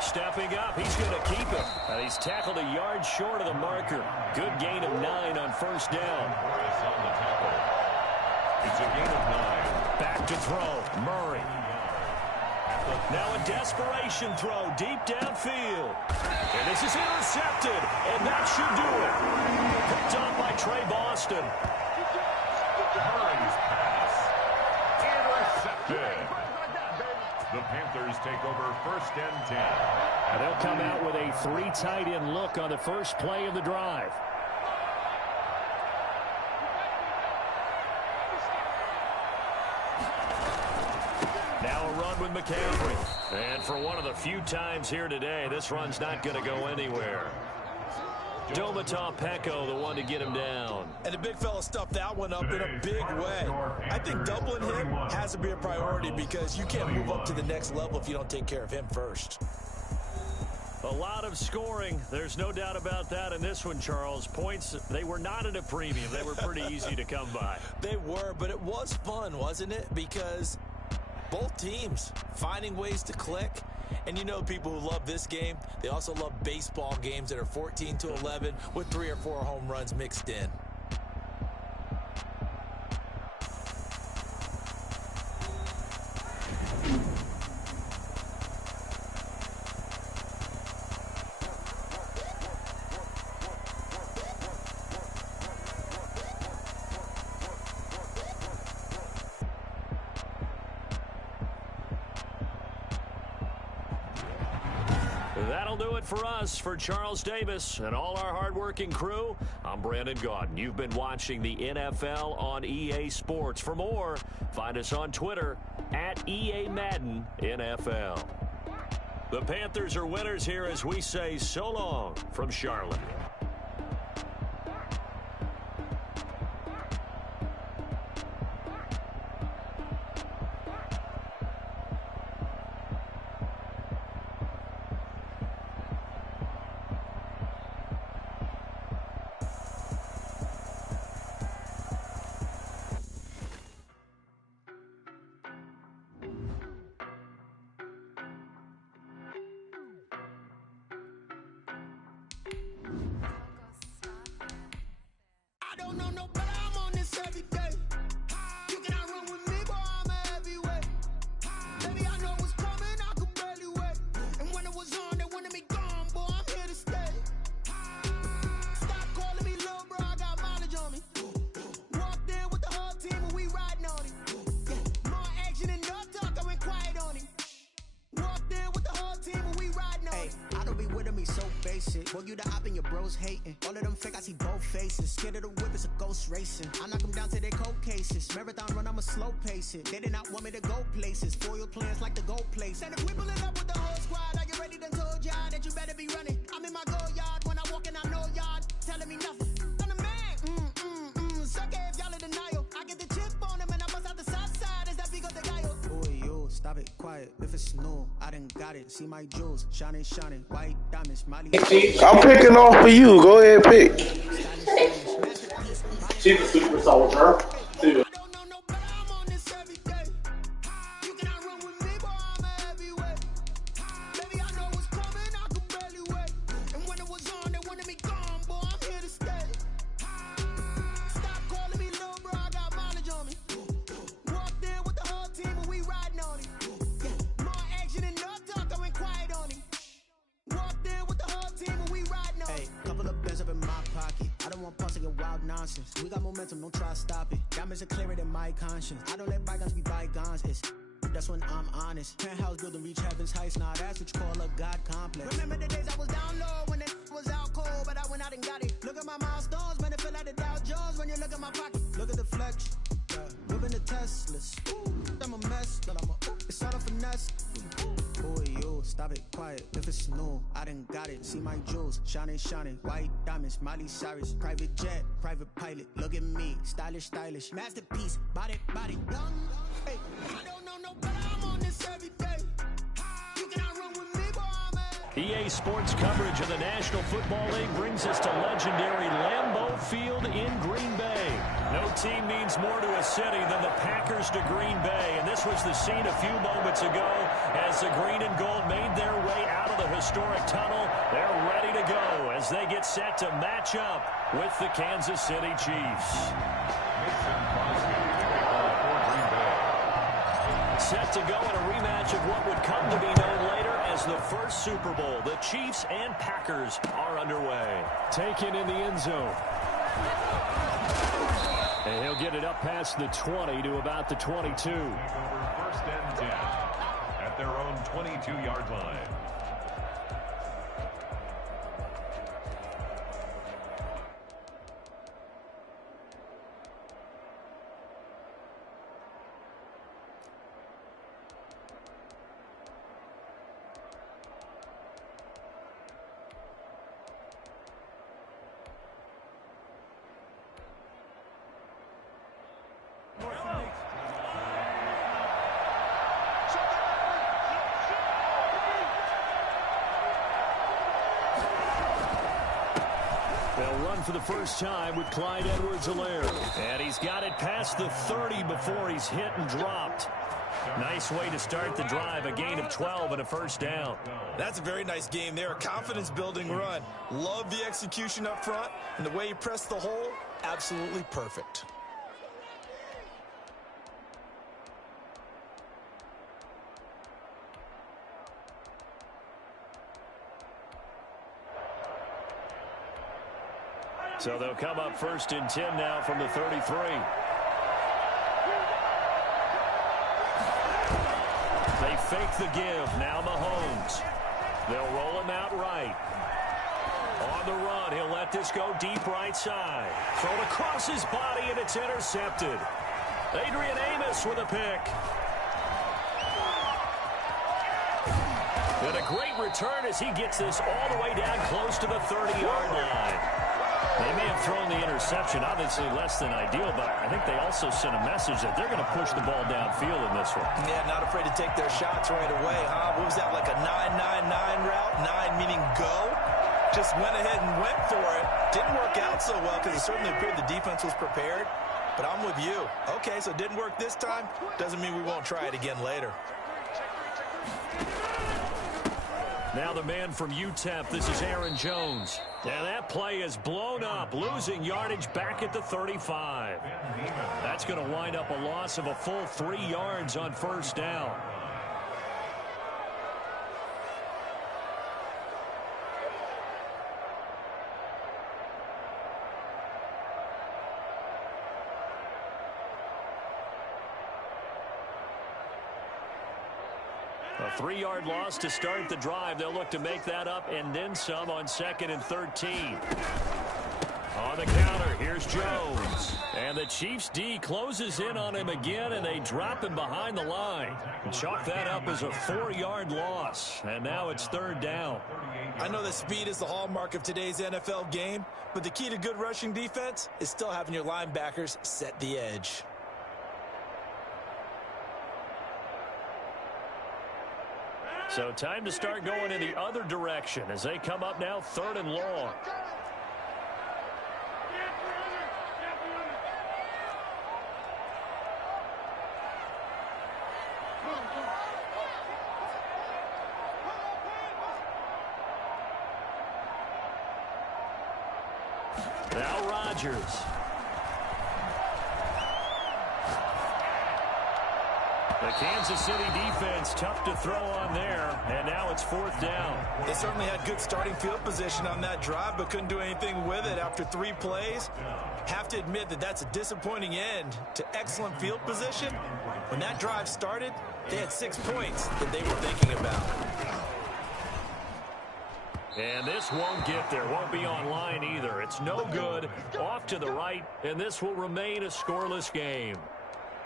Stepping up, he's going to keep it. And he's tackled a yard short of the marker. Good gain of 9 on first down. It's a gain of 9. Back to throw, Murray. Now a desperation throw deep downfield. And this is intercepted, and that should do it. Picked up by Trey Boston. Murray's pass. Intercepted. The Panthers take over 1st and 10. And they'll come out with a 3 tight end look on the first play of the drive. Now a run with McCaffrey. And for one of the few times here today, this run's not going to go anywhere. Domata Peko, the one to get him down. And the big fella stuffed that one up in a big way. I think doubling him has to be a priority because you can't move up to the next level if you don't take care of him first. A lot of scoring. There's no doubt about that in this one, Charles. Points, they were not at a premium. They were pretty easy to come by. They were, but it was fun, wasn't it? Because both teams finding ways to click. And you know people who love this game, they also love baseball games that are 14-11 with 3 or 4 home runs mixed in. That'll do it for us. For Charles Davis and all our hardworking crew, I'm Brandon Gaudin. You've been watching the NFL on EA Sports. For more, find us on Twitter at EA Madden NFL. The Panthers are winners here as we say so long from Charlotte. Boy, you the op and your bros hating. All of them fake, I see both faces. Scared of the whip, it's a ghost racing. I knock them down to their cold cases. Marathon run, I'ma slow pace it. They did not want me to go places. Foil plans like the gold place. And if we pulling up with the whole squad, are you ready? Done told y'all that you better be running. I'm in my go yard. When I walk in, I know y'all telling me nothing. I'm the man. Suck it if y'all in denial. I get the chip on them and I bust out the south side. Is that big of the guy? Boy, yo, stop it, quiet. If it's new, I done got it. See my jewels, shining, white diamonds, Molly. I'm picking off for you. Go ahead, pick. She's a super soldier, too. We got momentum, don't try to stop it. Diamonds are clearer than my conscience. I don't let bygones be bygones. That's when I'm honest. Penthouse building reach heaven's heights. Nah, that's what you call a God complex. Remember the days I was down low when it was out cold, but I went out and got it. Look at my milestones, man, it feel like the Dow Jones when you look at my pocket. Look at the flex, moving the Teslas. I'm a mess, but it's all a finesse. Boy, yo, stop it, quiet. If it's new, I done got it. See my jewels, shining, white diamonds, Miley Cyrus, private jet, private pilot. Look at me, stylish, masterpiece, body, young. Hey, I don't know no better. I'm on this every day. You cannot run with me, boy. EA Sports coverage of the National Football League brings us to legendary Lambeau Field in Green Bay. No team means more to a city than the Packers to Green Bay, and this was the scene a few moments ago as the green and gold made their way out of the historic tunnel. They're ready to go as they get set to match up with the Kansas City Chiefs. Set to go in a rematch of what would come to be known later as the first Super Bowl. The Chiefs and Packers are underway. Taken in the end zone. And he'll get it up past the 20 to about the 22. First and 10 at their own 22-yard line. They'll run for the first time with Clyde Edwards-Helaire. And he's got it past the 30 before he's hit and dropped. Nice way to start the drive, a gain of 12 and a first down. That's a very nice game there, a confidence-building run. Love the execution up front, and the way he pressed the hole, absolutely perfect. So they'll come up 1st and 10 now from the 33. They fake the give. Now Mahomes. They'll roll him out right. On the run, he'll let this go deep right side. Thrown across his body, and it's intercepted. Adrian Amos with a pick. And a great return as he gets this all the way down close to the 30-yard line. They may have thrown the interception, obviously less than ideal, but I think they also sent a message that they're going to push the ball downfield in this one. Yeah, not afraid to take their shots right away, huh? What was that, like a 9-9-9 route? 9 meaning go? Just went ahead and went for it. Didn't work out so well because it certainly appeared the defense was prepared. But I'm with you. Okay, so it didn't work this time. Doesn't mean we won't try it again later. Now the man from UTEP, this is Aaron Jones. And that play is blown up, losing yardage back at the 35. That's going to wind up a loss of a full 3 yards on first down. A 3-yard loss to start the drive. They'll look to make that up and then some on 2nd and 13. On the counter, here's Jones. And the Chiefs D closes in on him again, and they drop him behind the line. And chalk that up as a 4-yard loss. And now it's 3rd down. I know that speed is the hallmark of today's NFL game, but the key to good rushing defense is still having your linebackers set the edge. So time to start going in the other direction as they come up now 3rd and long. Now Rodgers. The Kansas City defense tough to throw on there, and now it's 4th down. They certainly had good starting field position on that drive, but couldn't do anything with it after 3 plays. Have to admit that that's a disappointing end to excellent field position. When that drive started, they had 6 points that they were thinking about. And this won't get there, won't be online either. It's no good, off to the right, and this will remain a scoreless game.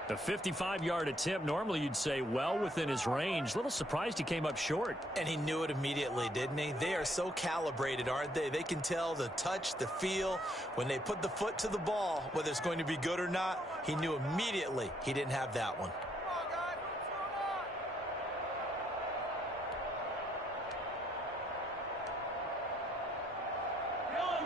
The 55-yard attempt, normally you'd say well within his range. Little surprised he came up short. And he knew it immediately, didn't he? They are so calibrated, aren't they? They can tell the touch, the feel. When they put the foot to the ball, whether it's going to be good or not, he knew immediately he didn't have that one.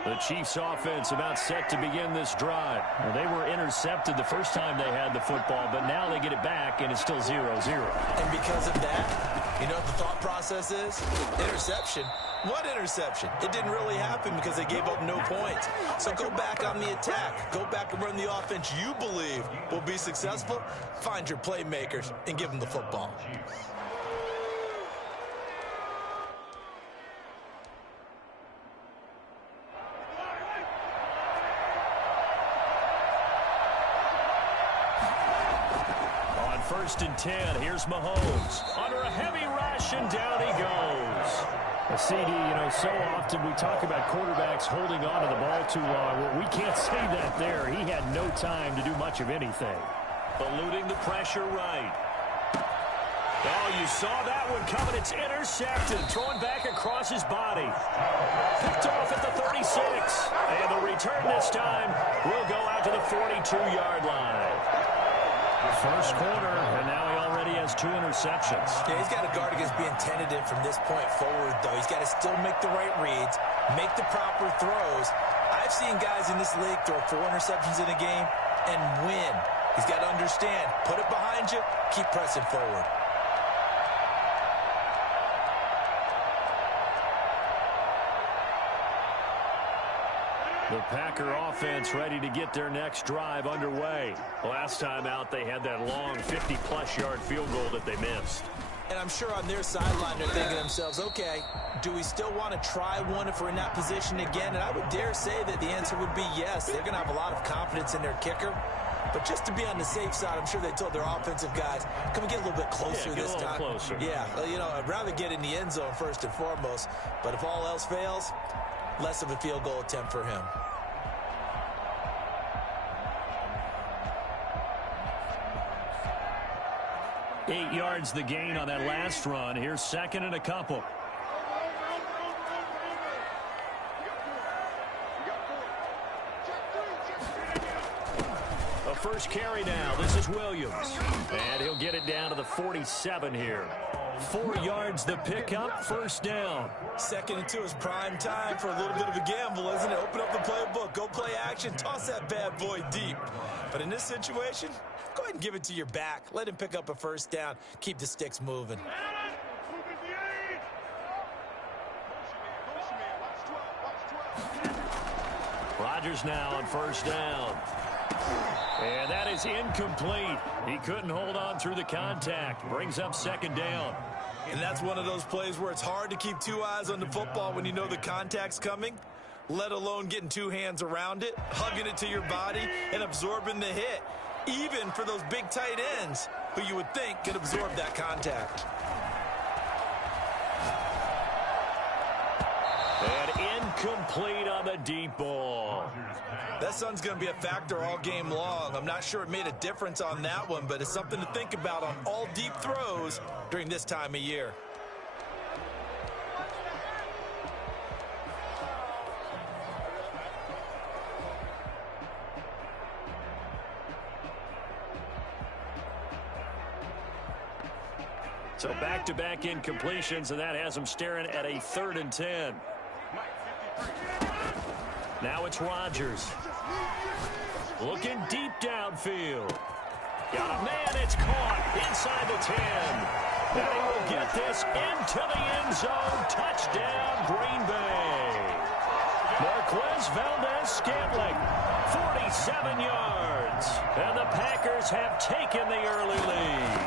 The Chiefs offense about set to begin this drive. Well, they were intercepted the first time they had the football, but now they get it back, and it's still 0-0. And because of that, you know what the thought process is? Interception. What interception? It didn't really happen because they gave up no points. So go back on the attack. Go back and run the offense you believe will be successful. Find your playmakers and give them the football. First and 10. Here's Mahomes. Under a heavy rush, and down he goes. A CD, you know, so often we talk about quarterbacks holding on to the ball too long. Well, we can't say that there. He had no time to do much of anything. Eluding the pressure right. Oh, you saw that one coming. It's intercepted. Thrown back across his body. Picked off at the 36. And the return this time will go out to the 42-yard line. First quarter, and now he already has 2 interceptions. Yeah, he's got to guard against being tentative from this point forward, though. He's got to still make the right reads, make the proper throws, I've seen guys in this league throw 4 interceptions in a game and win. He's got to understand, put it behind you, keep pressing forward. The Packer offense ready to get their next drive underway. Last time out, they had that long 50-plus yard field goal that they missed. And I'm sure on their sideline they're thinking to themselves, okay, do we still want to try one if we're in that position again? And I would dare say that the answer would be yes. They're going to have a lot of confidence in their kicker. But just to be on the safe side, I'm sure they told their offensive guys, can we get a little bit closer this time? Closer. Yeah, you know, I'd rather get in the end zone first and foremost. But if all else fails, less of a field goal attempt for him. Eight yards the gain on that last run. Here's second and a couple. A first carry now. This is Williams. And he'll get it down to the 47 here. 4 yards the pickup, first down. 2nd and 2 is prime time for a little bit of a gamble, isn't it? Open up the playbook, go play action, toss that bad boy deep. But in this situation, go ahead and give it to your back. Let him pick up a first down. Keep the sticks moving. Rodgers now on first down. And that is incomplete. He couldn't hold on through the contact. Brings up second down. And that's one of those plays where it's hard to keep 2 eyes on the football when you know the contact's coming, let alone getting 2 hands around it, hugging it to your body, and absorbing the hit. Even for those big tight ends who you would think could absorb that contact. And incomplete on the deep ball. That sun's going to be a factor all game long. I'm not sure it made a difference on that one, but it's something to think about on all deep throws during this time of year. So back-to-back incompletions, and that has them staring at a 3rd and 10. Now it's Rodgers. Looking deep downfield. Got a man, it's caught inside the 10. And he will get this into the end zone. Touchdown, Green Bay. Marquez Valdes-Scantling, 47 yards. And the Packers have taken the early lead.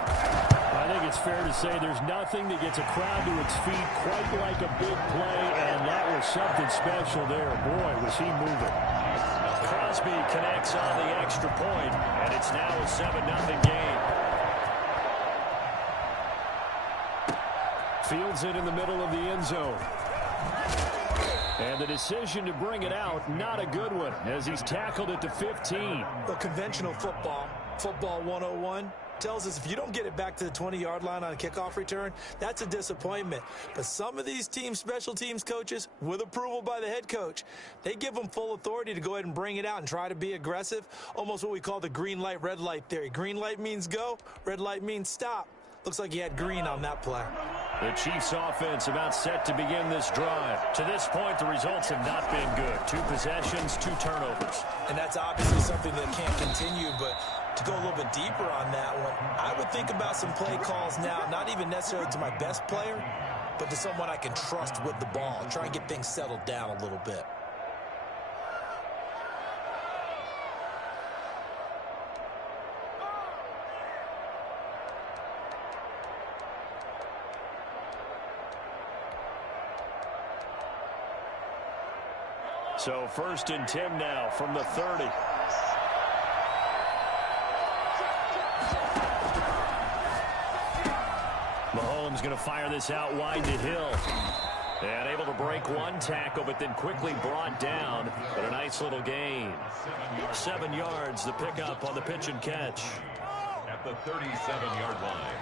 I think it's fair to say there's nothing that gets a crowd to its feet quite like a big play, and that was something special there. Boy, was he moving. Crosby connects on the extra point, and it's now a 7-0 game. Fields it in the middle of the end zone. And the decision to bring it out, not a good one, as he's tackled at the 15. The conventional football 101, tells us if you don't get it back to the 20-yard line on a kickoff return, that's a disappointment. But some of these team special teams coaches, with approval by the head coach, they give them full authority to go ahead and bring it out and try to be aggressive, almost what we call the green light, red light theory. Green light means go, red light means stop. Looks like he had green on that play. The Chiefs offense about set to begin this drive. To this point, the results have not been good. 2 possessions, 2 turnovers. And that's obviously something that can't continue, but to go a little bit deeper on that one, I would think about some play calls now, not even necessarily to my best player, but to someone I can trust with the ball and try and get things settled down a little bit. So 1st and 10 now from the 30. Mahomes going to fire this out wide to Hill. And able to break one tackle, but then quickly brought down. But a nice little gain. 7 yards, the pickup on the pitch and catch. At the 37-yard line.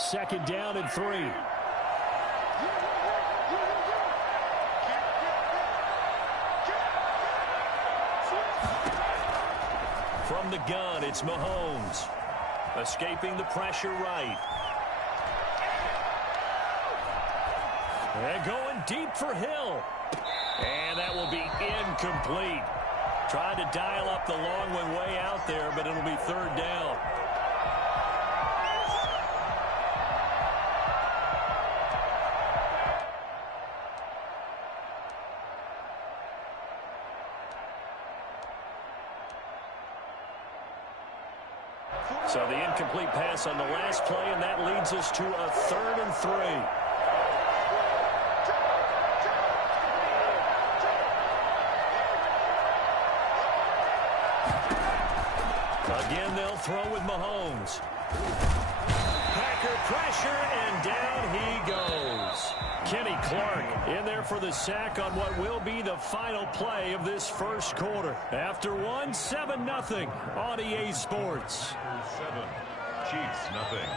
Second down and 3. From the gun, it's Mahomes. Escaping the pressure right. And going deep for Hill. And that will be incomplete. Tried to dial up the long one way out there, but it'll be third down. So the incomplete pass on the last play, and that leads us to a 3rd and 3. Again, they'll throw with Mahomes. Packer pressure, and down he goes. Kenny Clark in there for the sack on what will be the final play of this first quarter. After 7-0 on EA Sports. 7, Chiefs nothing.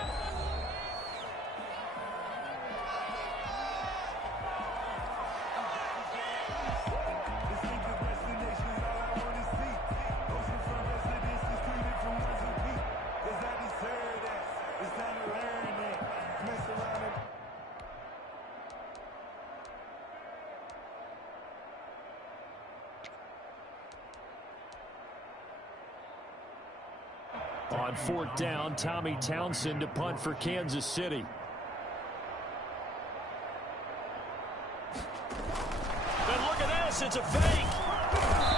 On 4th down, Tommy Townsend to punt for Kansas City. And look at this, it's a fake.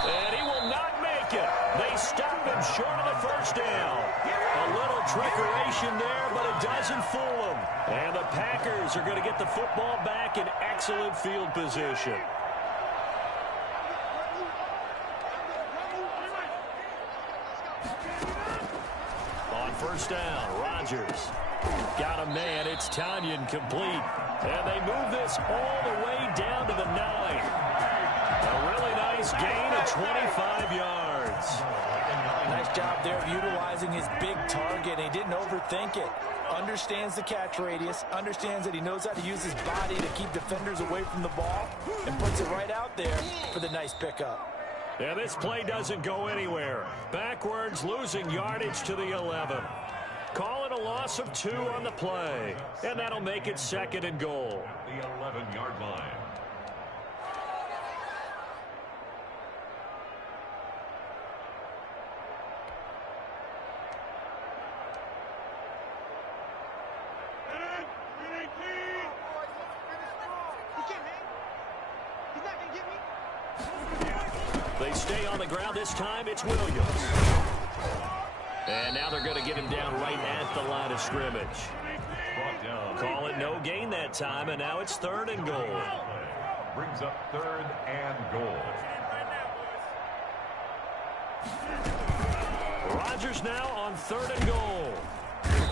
And he will not make it. They stop him short of the first down. A little trickeration there, but it doesn't fool them. And the Packers are going to get the football back in excellent field position. First down, Rodgers. Got a man, it's Tanyan complete. And they move this all the way down to the 9. A really nice gain of 25 yards. Nice job there of utilizing his big target. He didn't overthink it. Understands the catch radius, understands that he knows how to use his body to keep defenders away from the ball, and puts it right out there for the nice pickup. And this play doesn't go anywhere. Backwards, losing yardage to the 11. Call it a loss of 2 on the play. And that'll make it 2nd and goal. The 11-yard line. They stay on the ground this time. It's Williams. And now they're going to get him down right at the line of scrimmage. Call it no gain that time, and now it's 3rd and goal. Brings up 3rd and goal. Rodgers now on 3rd and goal.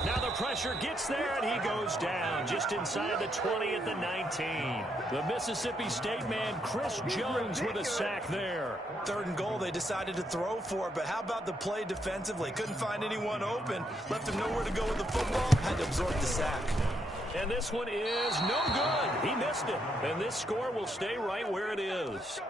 Now the pressure gets there, and he goes down just inside the 20 at the 19. The Mississippi State man, Chris Jones, with a sack there. 3rd and goal, they decided to throw for it, but how about the play defensively? Couldn't find anyone open, left him nowhere to go with the football, had to absorb the sack. And this one is no good. He missed it, and this score will stay right where it is.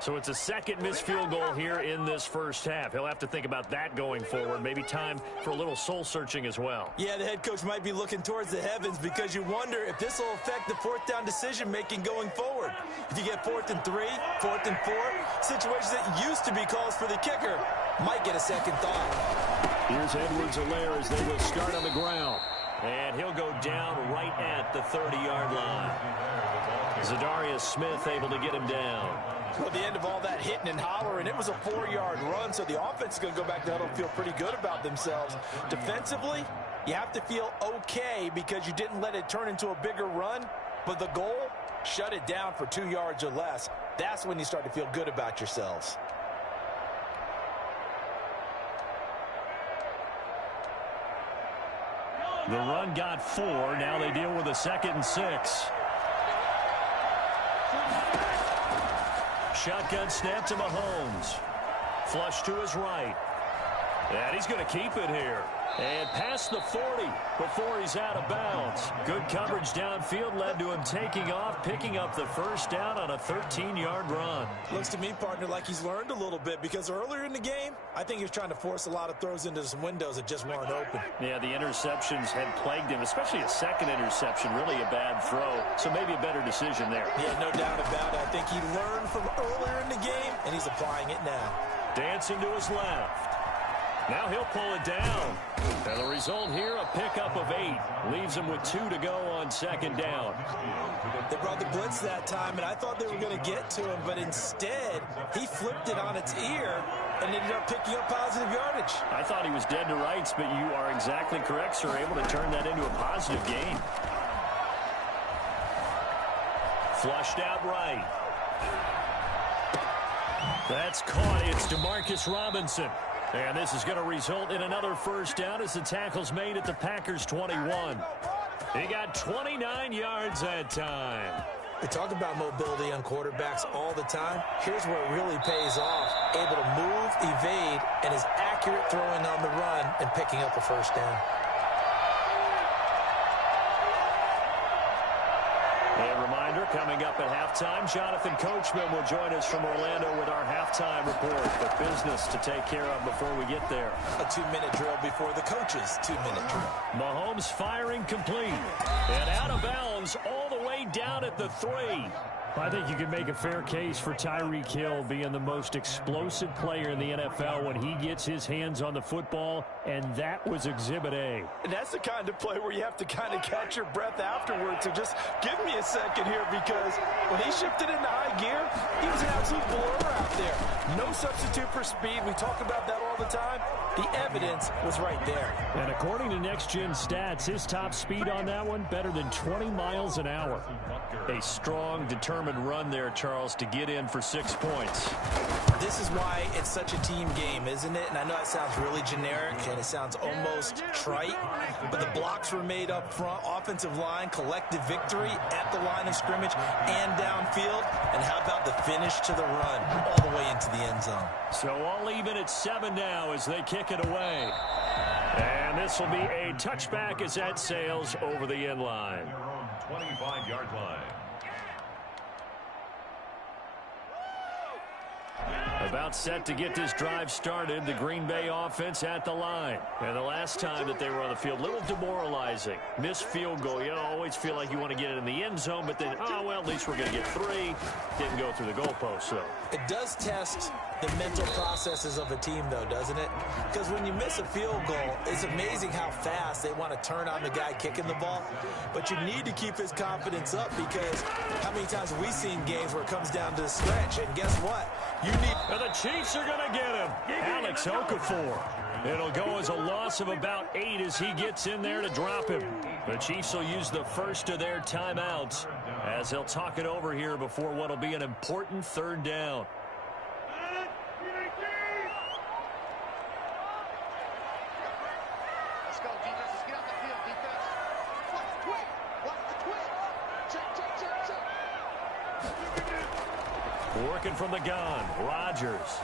So it's a 2nd missed field goal here in this first half. He'll have to think about that going forward. Maybe time for a little soul-searching as well. Yeah, the head coach might be looking towards the heavens because you wonder if this will affect the 4th down decision-making going forward. If you get 4th and 3, 4th and 4, situations that used to be calls for the kicker might get a second thought. Here's Edwards-Helaire as they will start on the ground. And he'll go down right at the 30-yard line. Zadarius Smith able to get him down. Well, at the end of all that hitting and hollering, it was a 4-yard run, so the offense is going to go back to huddle and feel pretty good about themselves. Defensively, you have to feel okay because you didn't let it turn into a bigger run, but the goal, shut it down for 2 yards or less. That's when you start to feel good about yourselves. The run got 4. Now they deal with a 2nd and 6. Shotgun snap to Mahomes. Flush to his right. And he's going to keep it here. And past the 40 before he's out of bounds. Good coverage downfield led to him taking off, picking up the first down on a 13-yard run. Looks to me, partner, like he's learned a little bit because earlier in the game, I think he was trying to force a lot of throws into some windows that just weren't open. Yeah, the interceptions had plagued him, especially a second interception, really a bad throw. So maybe a better decision there. Yeah, no doubt about it. I think he learned from earlier in the game, and he's applying it now. Dancing to his left. Now he'll pull it down. And the result here, a pickup of 8. Leaves him with 2 to go on second down. They brought the blitz that time, and I thought they were going to get to him, but instead, he flipped it on its ear and ended up picking up positive yardage. I thought he was dead to rights, but you are exactly correct, sir. Able to turn that into a positive gain. Flushed out right. That's caught. It's Demarcus Robinson. And this is going to result in another first down as the tackle's made at the Packers' 21. He got 29 yards that time. We talk about mobility on quarterbacks all the time. Here's where it really pays off. Able to move, evade, and is accurate throwing on the run and picking up a first down. A reminder, coming up at halftime, Jonathan Coachman will join us from Orlando with our halftime report. But business to take care of before we get there. A 2-minute drill before the coach's 2-minute drill. Mahomes firing complete. And out of bounds all the way down at the 3. I think you can make a fair case for Tyreek Hill being the most explosive player in the NFL when he gets his hands on the football, and that was Exhibit A. And that's the kind of play where you have to kind of catch your breath afterwards. So just give me a second here, because when he shifted into high gear, he was an absolute blur out there. No substitute for speed. We talk about that all the time. The evidence was right there. And according to Next Gen Stats, his top speed on that one, better than 20 miles an hour. A strong, determined run there, Charles, to get in for 6 points. This is why it's such a team game, isn't it? And I know it sounds really generic and it sounds almost trite, but the blocks were made up front, offensive line, collective victory at the line of scrimmage and downfield. And how about the finish to the run all the way into the end zone? So all even at 7 now as they kick it away. And this will be a touchback as that sails over the end line. 25-yard line. About set to get this drive started, the Green Bay offense at the line. And the last time that they were on the field, a little demoralizing. Missed field goal. You always feel like you want to get it in the end zone, but then, oh, well, at least we're going to get 3. Didn't go through the goalpost, though. It does test the mental processes of a team, though, doesn't it? Because when you miss a field goal, it's amazing how fast they want to turn on the guy kicking the ball. But you need to keep his confidence up, because how many times have we seen games where it comes down to the stretch? And guess what? You need... And the Chiefs are going to get him. Alex Okafor. It'll go as a loss of about 8 as he gets in there to drop him. The Chiefs will use the first of their timeouts as they'll talk it over here before what will be an important 3rd down. Working from the gun, Rodgers.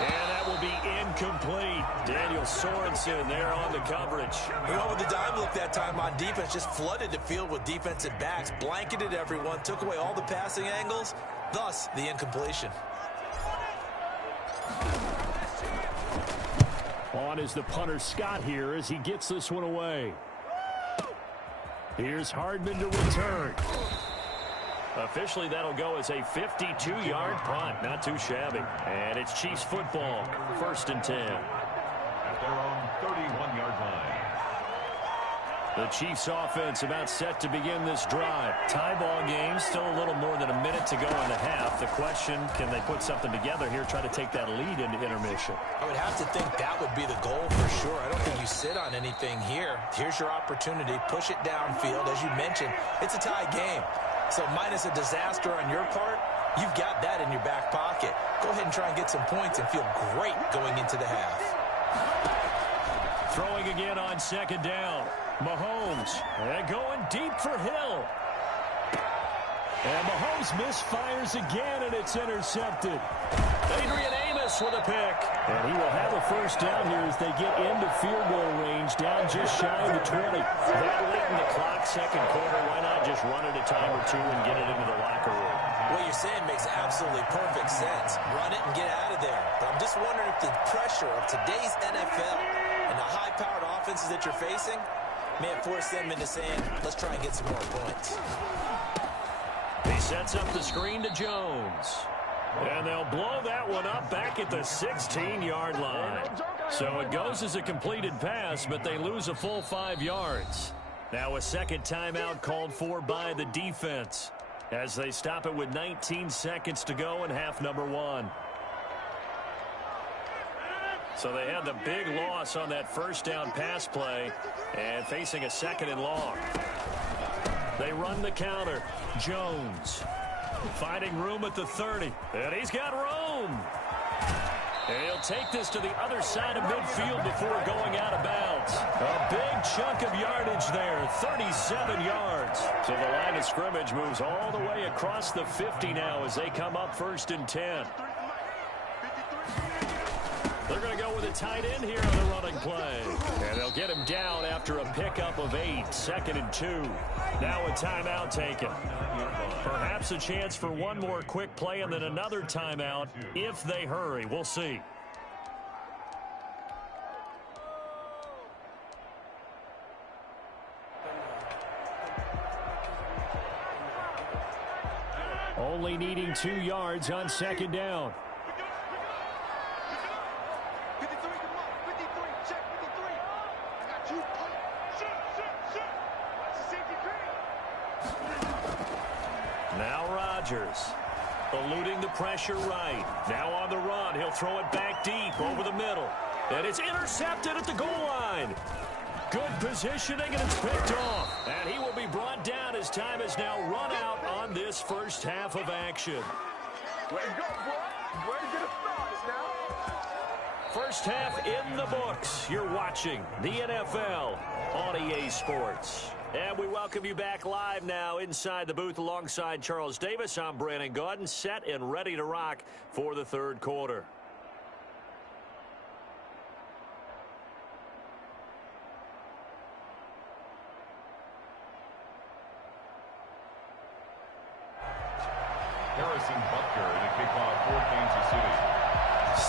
And that will be incomplete. Daniel Sorensen there on the coverage. We went with the dime look that time on defense, just flooded the field with defensive backs, blanketed everyone, took away all the passing angles, thus the incompletion. On is the punter Scott here as he gets this one away. Here's Hardman to return. Officially, that'll go as a 52-yard punt. Not too shabby. And it's Chiefs football, 1st and 10. At their own 31-yard line. The Chiefs offense about set to begin this drive. Tie ball game, still a little more than a minute to go in the half. The question, can they put something together here, try to take that lead into intermission? I would have to think that would be the goal for sure. I don't think you sit on anything here. Here's your opportunity. Push it downfield. As you mentioned, it's a tie game. So minus a disaster on your part, you've got that in your back pocket. Go ahead and try and get some points and feel great going into the half. Throwing again on 2nd down. Mahomes going deep for Hill. And Mahomes misfires again, and it's intercepted. Adrian Amos Davis with a pick. And he will have a first down here as they get into field goal range, down just shy of the 20. That late in the clock, second quarter, why not just run it a time or two and get it into the locker room? What you're saying makes absolutely perfect sense. Run it and get out of there. But I'm just wondering if the pressure of today's NFL and the high-powered offenses that you're facing may have forced them into saying, let's try and get some more points. He sets up the screen to Jones. And they'll blow that one up back at the 16-yard line. So it goes as a completed pass, but they lose a full 5 yards. Now a second timeout called for by the defense as they stop it with 19 seconds to go in half number 1. So they had the big loss on that first down pass play and facing a second and long. They run the counter. Jones finding room at the 30. And he's got room. And he'll take this to the other side of midfield before going out of bounds. A big chunk of yardage there, 37 yards. So the line of scrimmage moves all the way across the 50 now as they come up 1st and 10. They're going to go with a tight end here on the running play. And they'll get him down after a pickup of 8, 2nd and 2. Now a timeout taken. Perhaps a chance for one more quick play and then another timeout if they hurry. We'll see. Only needing 2 yards on second down. Now Rodgers, eluding the pressure right. Now on the run, he'll throw it back deep over the middle. And it's intercepted at the goal line. Good positioning, and it's picked off. And he will be brought down as time has now run out on this first half of action. Way to go, boy. Way to get a start now. First half in the books. You're watching the NFL on EA Sports. And we welcome you back live now inside the booth alongside Charles Davis. I'm Brandon Gaudin, set and ready to rock for the third quarter. Harrison Butker to kick off for Kansas City.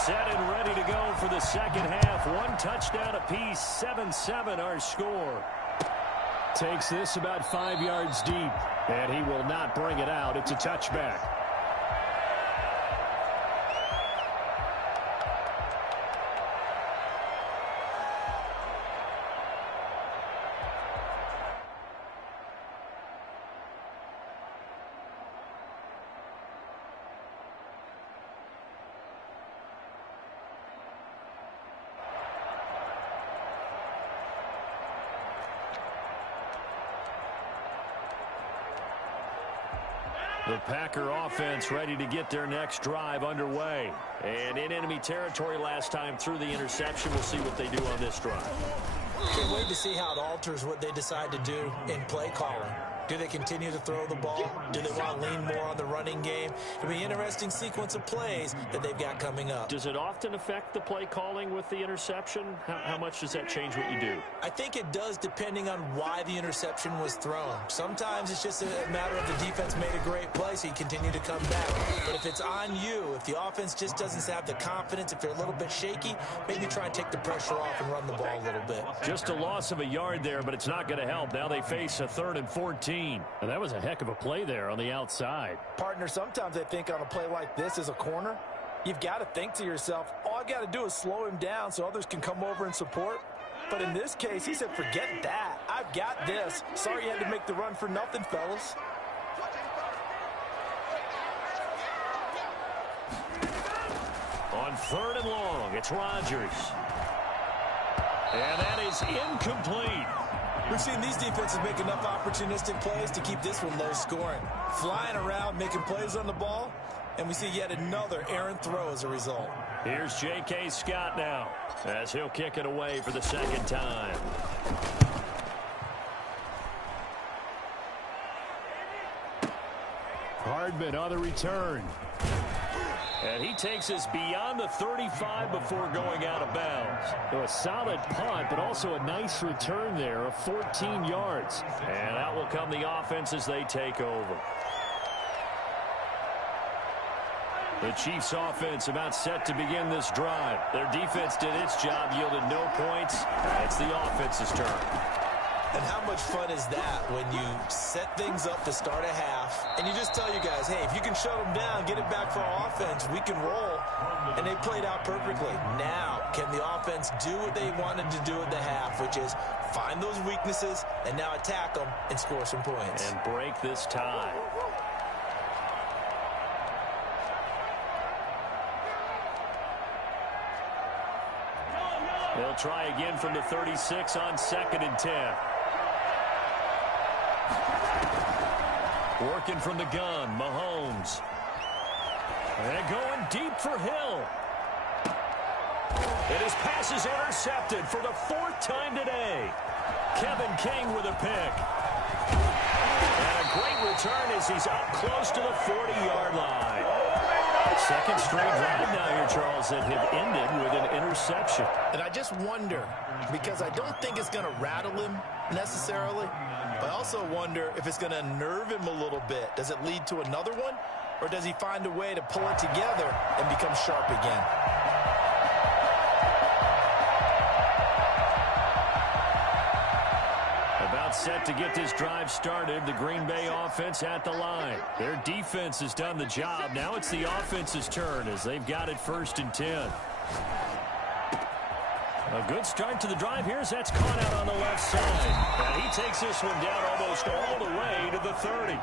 Set and ready to go for the second half. 1 touchdown apiece, 7-7 our score. Takes this about 5 yards deep, and he will not bring it out. It's a touchback. The Packer offense ready to get their next drive underway. And in enemy territory last time through the interception. We'll see what they do on this drive. Can't wait to see how it alters what they decide to do in play calling. Do they continue to throw the ball? Do they want to lean more on the running game? It'll be an interesting sequence of plays that they've got coming up. Does it often affect the play calling with the interception? How much does that change what you do? I think it does depending on why the interception was thrown. Sometimes it's just a matter of the defense made a great play, so you continue to come back. But if it's on you, if the offense just doesn't have the confidence, if they're a little bit shaky, maybe try and take the pressure off and run the ball a little bit. Just a loss of a yard there, but it's not going to help. Now they face a 3rd and 14. And that was a heck of a play there on the outside. Partner, sometimes I think on a play like this as a corner, you've got to think to yourself, all I've got to do is slow him down so others can come over and support. But in this case, he said, forget that. I've got this. Sorry you had to make the run for nothing, fellas. On 3rd and long, it's Rodgers. And that is incomplete. We've seen these defenses make enough opportunistic plays to keep this one low scoring. Flying around, making plays on the ball, and we see yet another errant throw as a result. Here's J.K. Scott now as he'll kick it away for the second time. Hardman on the return. And he takes us beyond the 35 before going out of bounds. A solid punt, but also a nice return there of 14 yards. And out will come the offense as they take over. The Chiefs offense about set to begin this drive. Their defense did its job, yielded no points. It's the offense's turn. And how much fun is that when you set things up to start a half and you just tell you guys, hey, if you can shut them down, get it back for our offense, we can roll. And they played out perfectly. Now, can the offense do what they wanted to do at the half, which is find those weaknesses and now attack them and score some points. And break this tie. They'll try again from the 36 on 2nd and 10. Working from the gun, Mahomes. And going deep for Hill. And his pass is intercepted for the 4th time today. Kevin King with a pick. And a great return as he's up close to the 40-yard line. Second straight drive now here, Charles, that have ended with an interception. And I just wonder, because I don't think it's going to rattle him necessarily, but I also wonder if it's going to nerve him a little bit. Does it lead to another one, or does he find a way to pull it together and become sharp again? About set to get this drive started. The Green Bay offense at the line. Their defense has done the job. Now it's the offense's turn as they've got it 1st and 10. A good start to the drive here as that's caught out on the left side. And he takes this one down almost all the way to the 30.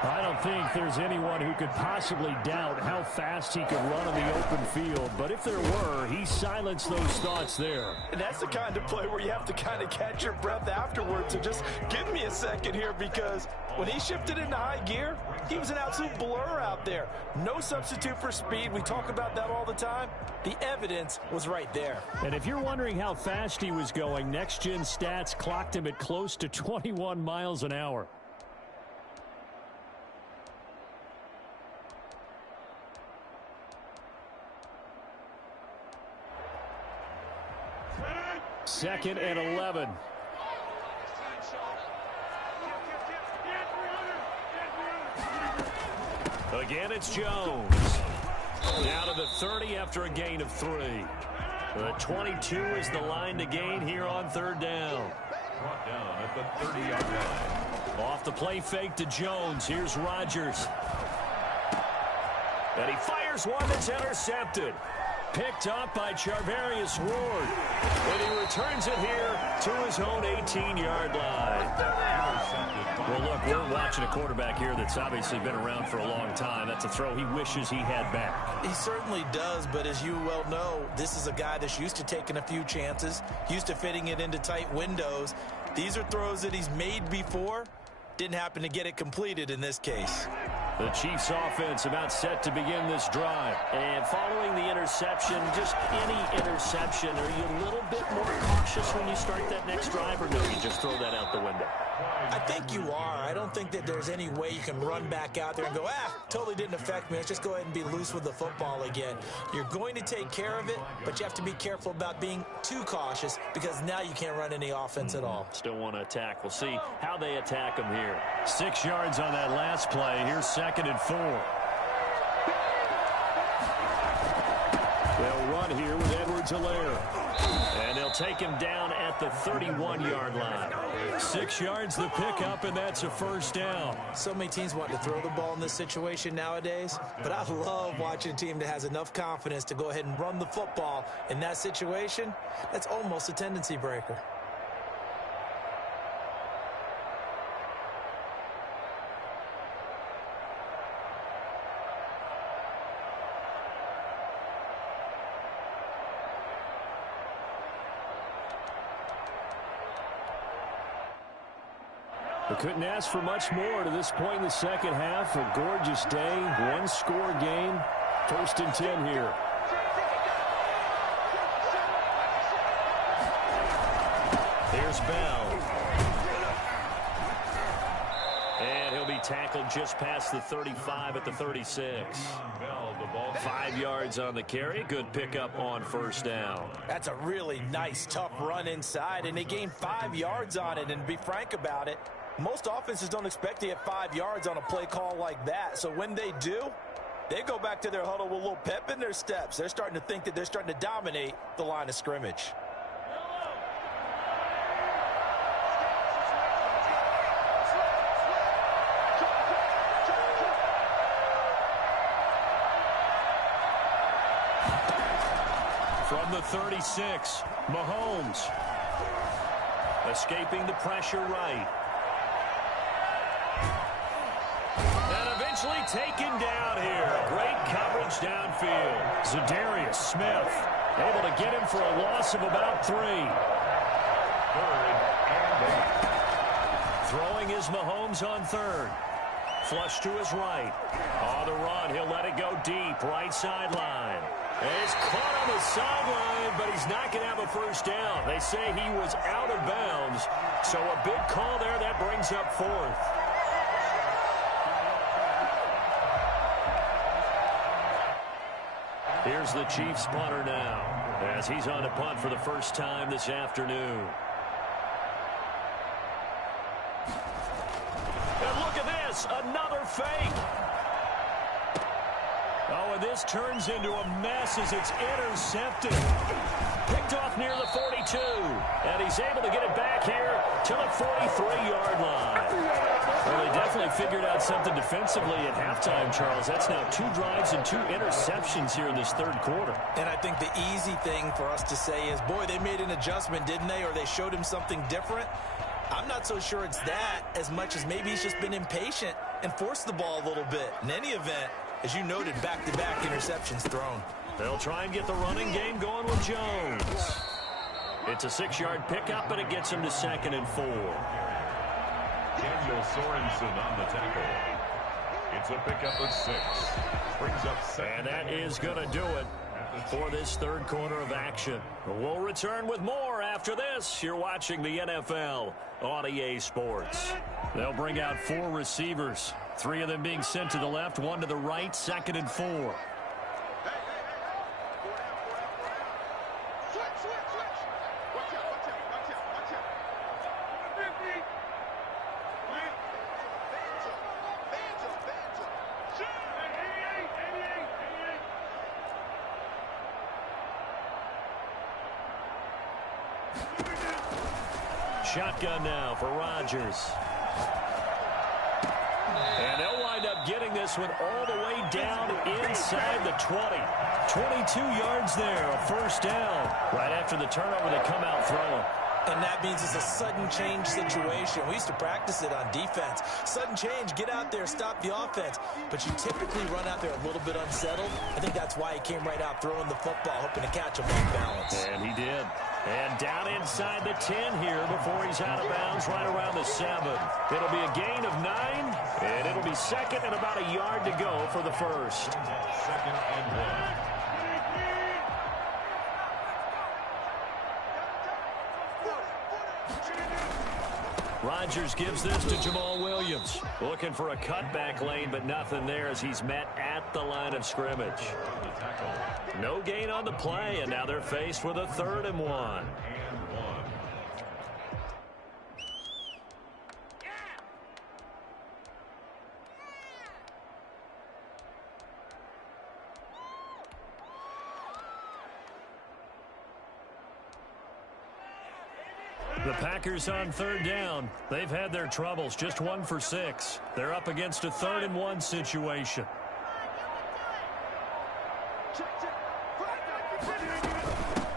I don't think there's anyone who could possibly doubt how fast he could run on the open field. But if there were, he silenced those thoughts there. And that's the kind of play where you have to kind of catch your breath afterwards and just give me a second here, because when he shifted into high gear, he was an absolute blur out there. No substitute for speed. We talk about that all the time. The evidence was right there. And if you're wondering how fast he was going, Next Gen Stats clocked him at close to 21 miles an hour. Second and 11. Again, it's Jones. Down to the 30 after a gain of 3. The 22 is the line to gain here on 3rd down. Brought down at the 30-yard line. Off the play fake to Jones. Here's Rodgers. And he fires one that's intercepted. Picked up by Charvarius Ward. And he returns it here to his own 18-yard line. Well, look, we're watching a quarterback here that's obviously been around for a long time. That's a throw he wishes he had back. He certainly does, but as you well know, this is a guy that's used to taking a few chances, used to fitting it into tight windows. These are throws that he's made before. Didn't happen to get it completed in this case. The Chiefs offense about set to begin this drive. And following the interception, just any interception, are you a little bit more cautious when you start that next drive, or no, you just throw that out the window? I think you are. I don't think that there's any way you can run back out there and go, totally didn't affect me. Let's just go ahead and be loose with the football again. You're going to take care of it, but you have to be careful about being too cautious, because now you can't run any offense at all. Still want to attack. We'll see how they attack them here. 6 yards on that last play. Here's 2nd and 4. They'll run here with Edwards-Helaire. And they'll take him down at the 31-yard line. 6 yards the pickup, and that's a 1st down. So many teams want to throw the ball in this situation nowadays, but I love watching a team that has enough confidence to go ahead and run the football in that situation. That's almost a tendency breaker. They couldn't ask for much more to this point in the second half. A gorgeous day, one-score game. 1st and 10 here. Here's Bell. And he'll be tackled just past the 35 at the 36. Bell, the ball. 5 yards on the carry. Good pickup on first down. That's a really nice, tough run inside, and they gained 5 yards on it. And to be frank about it, most offenses don't expect to get 5 yards on a play call like that. So when they do, they go back to their huddle with a little pep in their steps. They're starting to think that they're starting to dominate the line of scrimmage. From the 36, Mahomes escaping the pressure right. And eventually taken down here. Great coverage downfield. Zadarius Smith able to get him for a loss of about 3. 3rd and 8. Throwing is Mahomes on 3rd. Flush to his right. On the run, he'll let it go deep. Right sideline. It's caught on the sideline, but he's not going to have a first down. They say he was out of bounds, so a big call there. That brings up 4th. Here's the Chiefs punter now, as he's on to punt for the first time this afternoon. And look at this, another fake. Oh, and this turns into a mess as it's intercepted. Picked off near the 42. And he's able to get it back here to the 43-yard line. Well, they definitely figured out something defensively at halftime, Charles. That's now 2 drives and 2 interceptions here in this 3rd quarter. And I think the easy thing for us to say is, boy, they made an adjustment, didn't they? Or they showed him something different. I'm not so sure it's that as much as maybe he's just been impatient and forced the ball a little bit. In any event, as you noted, back-to-back interceptions thrown. They'll try and get the running game going with Jones. It's a 6-yard pickup, but it gets him to 2nd and 4. Daniel Sorensen on the tackle. It's a pickup of 6. Brings up 7. And that is going to do it for this 3rd quarter of action. We'll return with more after this. You're watching the NFL on EA Sports. They'll bring out 4 receivers. 3 of them being sent to the left, 1 to the right, 2nd and 4. Shotgun now for Rodgers. And they'll wind up getting this one all the way down inside the 20. 22 yards there, a first down. Right after the turnover, they come out throwing. And that means it's a sudden change situation. We used to practice it on defense. Sudden change, get out there, stop the offense. But you typically run out there a little bit unsettled. I think that's why he came right out throwing the football, hoping to catch him off balance. And he did. And down inside the 10 here before he's out of bounds right around the 7. It'll be a gain of 9, and it'll be 2nd and about a yard to go for the first. 2nd and 1. Rodgers gives this to Jamal Williams. Looking for a cutback lane, but nothing there as he's met at the line of scrimmage. No gain on the play, and now they're faced with a 3rd and 1. The Packers on 3rd down. They've had their troubles, just 1 for 6. They're up against a 3rd and 1 situation.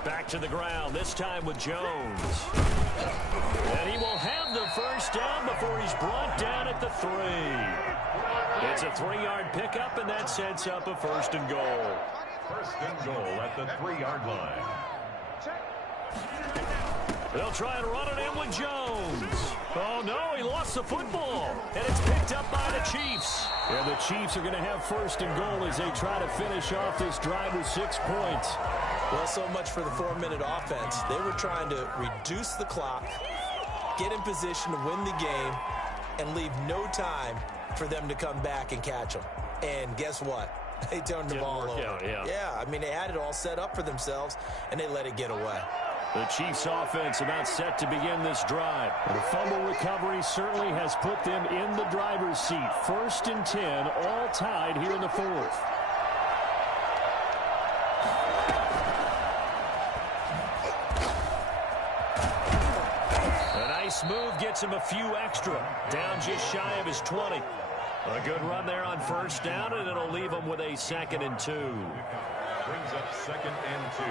Back to the ground, this time with Jones. And he will have the first down before he's brought down at the 3. It's a 3-yard pickup, and that sets up a 1st and goal. 1st and goal at the 3-yard line. They'll try and run it in with Jones. Oh, no, he lost the football. And it's picked up by the Chiefs. And the Chiefs are going to have 1st and goal as they try to finish off this drive with 6 points. Well, so much for the 4-minute offense. They were trying to reduce the clock, get in position to win the game, and leave no time for them to come back and catch them. And guess what? They turned the ball over. Yeah, I mean, they had it all set up for themselves, and they let it get away. The Chiefs offense about set to begin this drive. The fumble recovery certainly has put them in the driver's seat. 1st and 10, all tied here in the 4th. A nice move gets him a few extra. Down just shy of his 20. A good run there on 1st down, and it'll leave him with a 2nd and 2. Brings up 2nd and 2.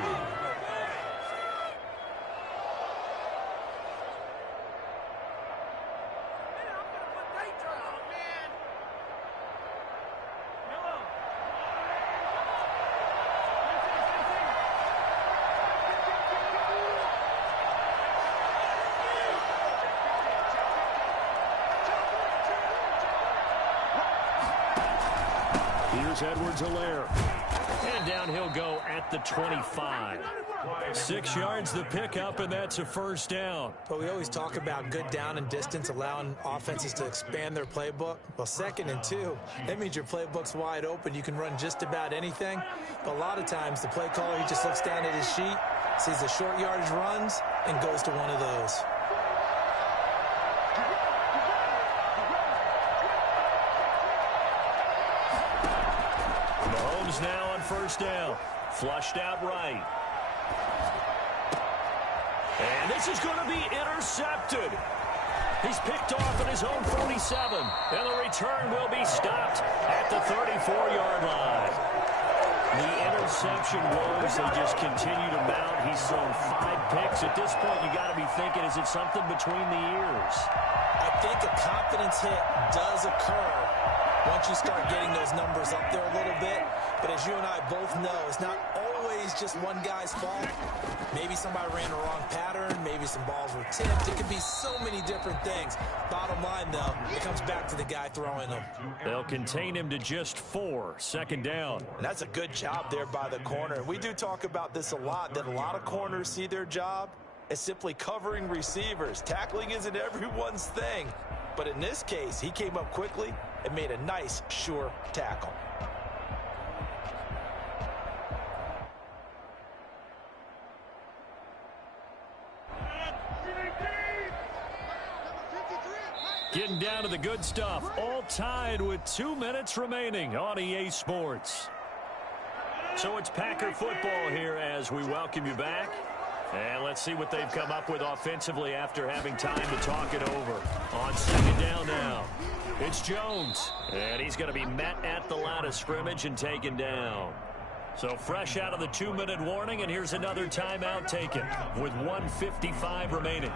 Here's Edwards-Helaire. And down he'll go at the 25. 6 yards the pickup, and that's a 1st down. But we always talk about good down and distance, allowing offenses to expand their playbook. Well, 2nd and 2, that means your playbook's wide open. You can run just about anything. But a lot of times, the play caller, he just looks down at his sheet, sees the short yardage runs, and goes to one of those. Mahomes now on 1st down. Flushed out right. And this is going to be intercepted. He's picked off at his own 47. And the return will be stopped at the 34-yard line. The interception woes, they just continue to mount. He's thrown 5 picks. At this point, you got to be thinking, is it something between the ears? I think a confidence hit does occur once you start getting those numbers up there a little bit. But as you and I both know, it's not always just one guy's fault. Maybe somebody ran the wrong pattern. Maybe some balls were tipped. It could be so many different things. Bottom line, though, it comes back to the guy throwing them. They'll contain him to just 4. 2nd down. And that's a good job there by the corner. We do talk about this a lot, that a lot of corners see their job as simply covering receivers. Tackling isn't everyone's thing. But in this case, he came up quickly and made a nice, sure tackle. Getting down to the good stuff. All tied with 2 minutes remaining on EA Sports. So it's Packer football here as we welcome you back. And let's see what they've come up with offensively after having time to talk it over. On 2nd down now, it's Jones. And he's going to be met at the line of scrimmage and taken down. So fresh out of the 2-minute warning, and here's another timeout taken with 1:55 remaining.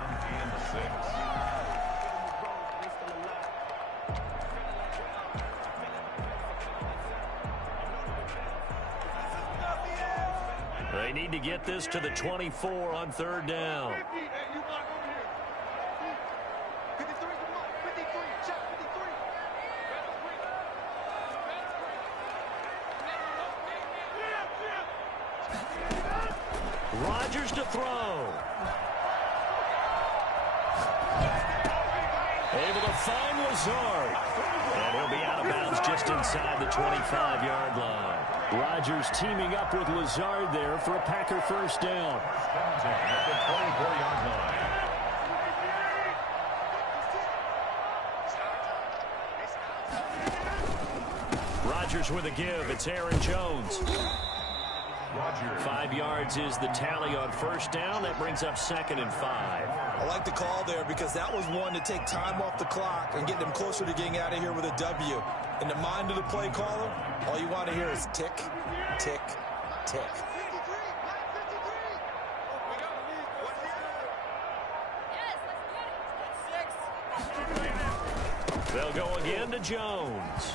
They need to get this to the 24 on 3rd down. Rodgers to throw. Able to find Lazard. And he'll be out of bounds just inside the 25-yard line. Rodgers teaming up with Lazard there for a Packer 1st down. At the 24-yard line. Rodgers with a give. It's Aaron Jones. 5 yards is the tally on 1st down. That brings up 2nd and 5. I like the call there because that was one to take time off the clock and get them closer to getting out of here with a W. In the mind of the play caller, all you want to hear is tick, tick, tick. They'll go again to Jones.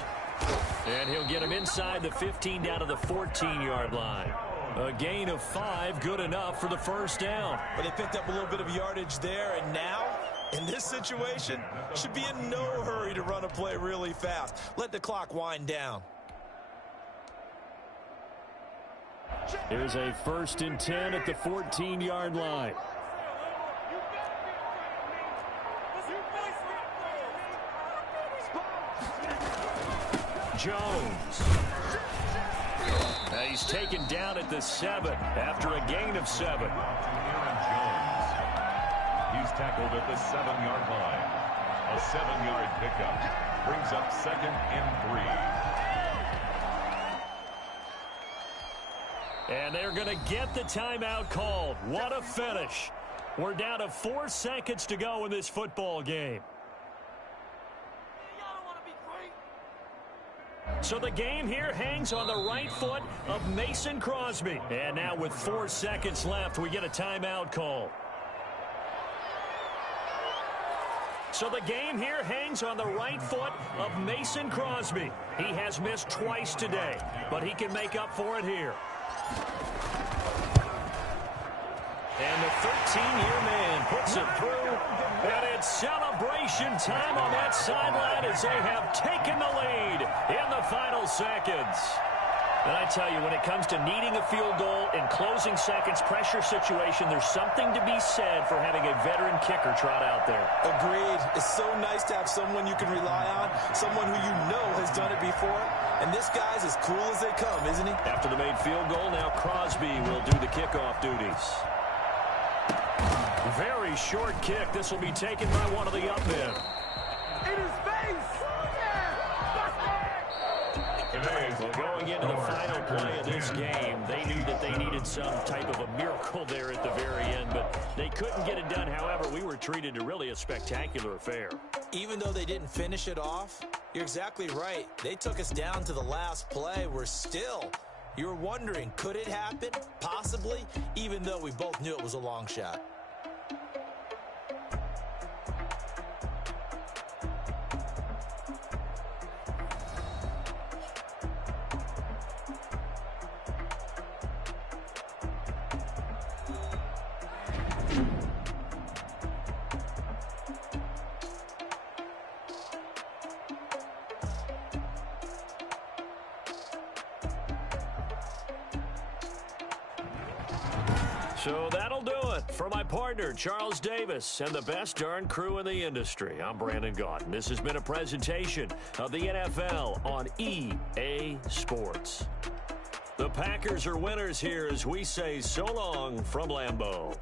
And he'll get him inside the 15 down to the 14-yard line. A gain of 5, good enough for the 1st down. But they picked up a little bit of yardage there, and now, in this situation, should be in no hurry to run a play really fast. Let the clock wind down. Here's a 1st and 10 at the 14-yard line. Jones. Now he's taken down at the 7 after a gain of 7. Aaron Jones. He's tackled at the 7-yard line. A 7-yard pickup. Brings up 2nd and 3. And they're going to get the timeout called. What a finish. We're down to 4 seconds to go in this football game. So the game here hangs on the right foot of Mason Crosby. And now with 4 seconds left, we get a timeout call. So the game here hangs on the right foot of Mason Crosby. He has missed twice today, but he can make up for it here. And the 13-year man puts it through. And it's celebration time on that sideline as they have taken the lead in the final seconds. And I tell you, when it comes to needing a field goal in closing seconds, pressure situation, there's something to be said for having a veteran kicker trot out there. Agreed. It's so nice to have someone you can rely on, someone who you know has done it before. And this guy's as cool as they come, isn't he? After the made field goal, now Crosby will do the kickoff duties. Very short kick. This will be taken by one of the up men. In his face! Well, going into the final play of this game, they knew that they needed some type of a miracle there at the very end, but they couldn't get it done. However, we were treated to really a spectacular affair. Even though they didn't finish it off, you're exactly right. They took us down to the last play. You're wondering, could it happen? Possibly, even though we both knew it was a long shot. So that'll do it for my partner, Charles Davis, and the best darn crew in the industry. I'm Brandon Gaudin. This has been a presentation of the NFL on EA Sports. The Packers are winners here as we say so long from Lambeau.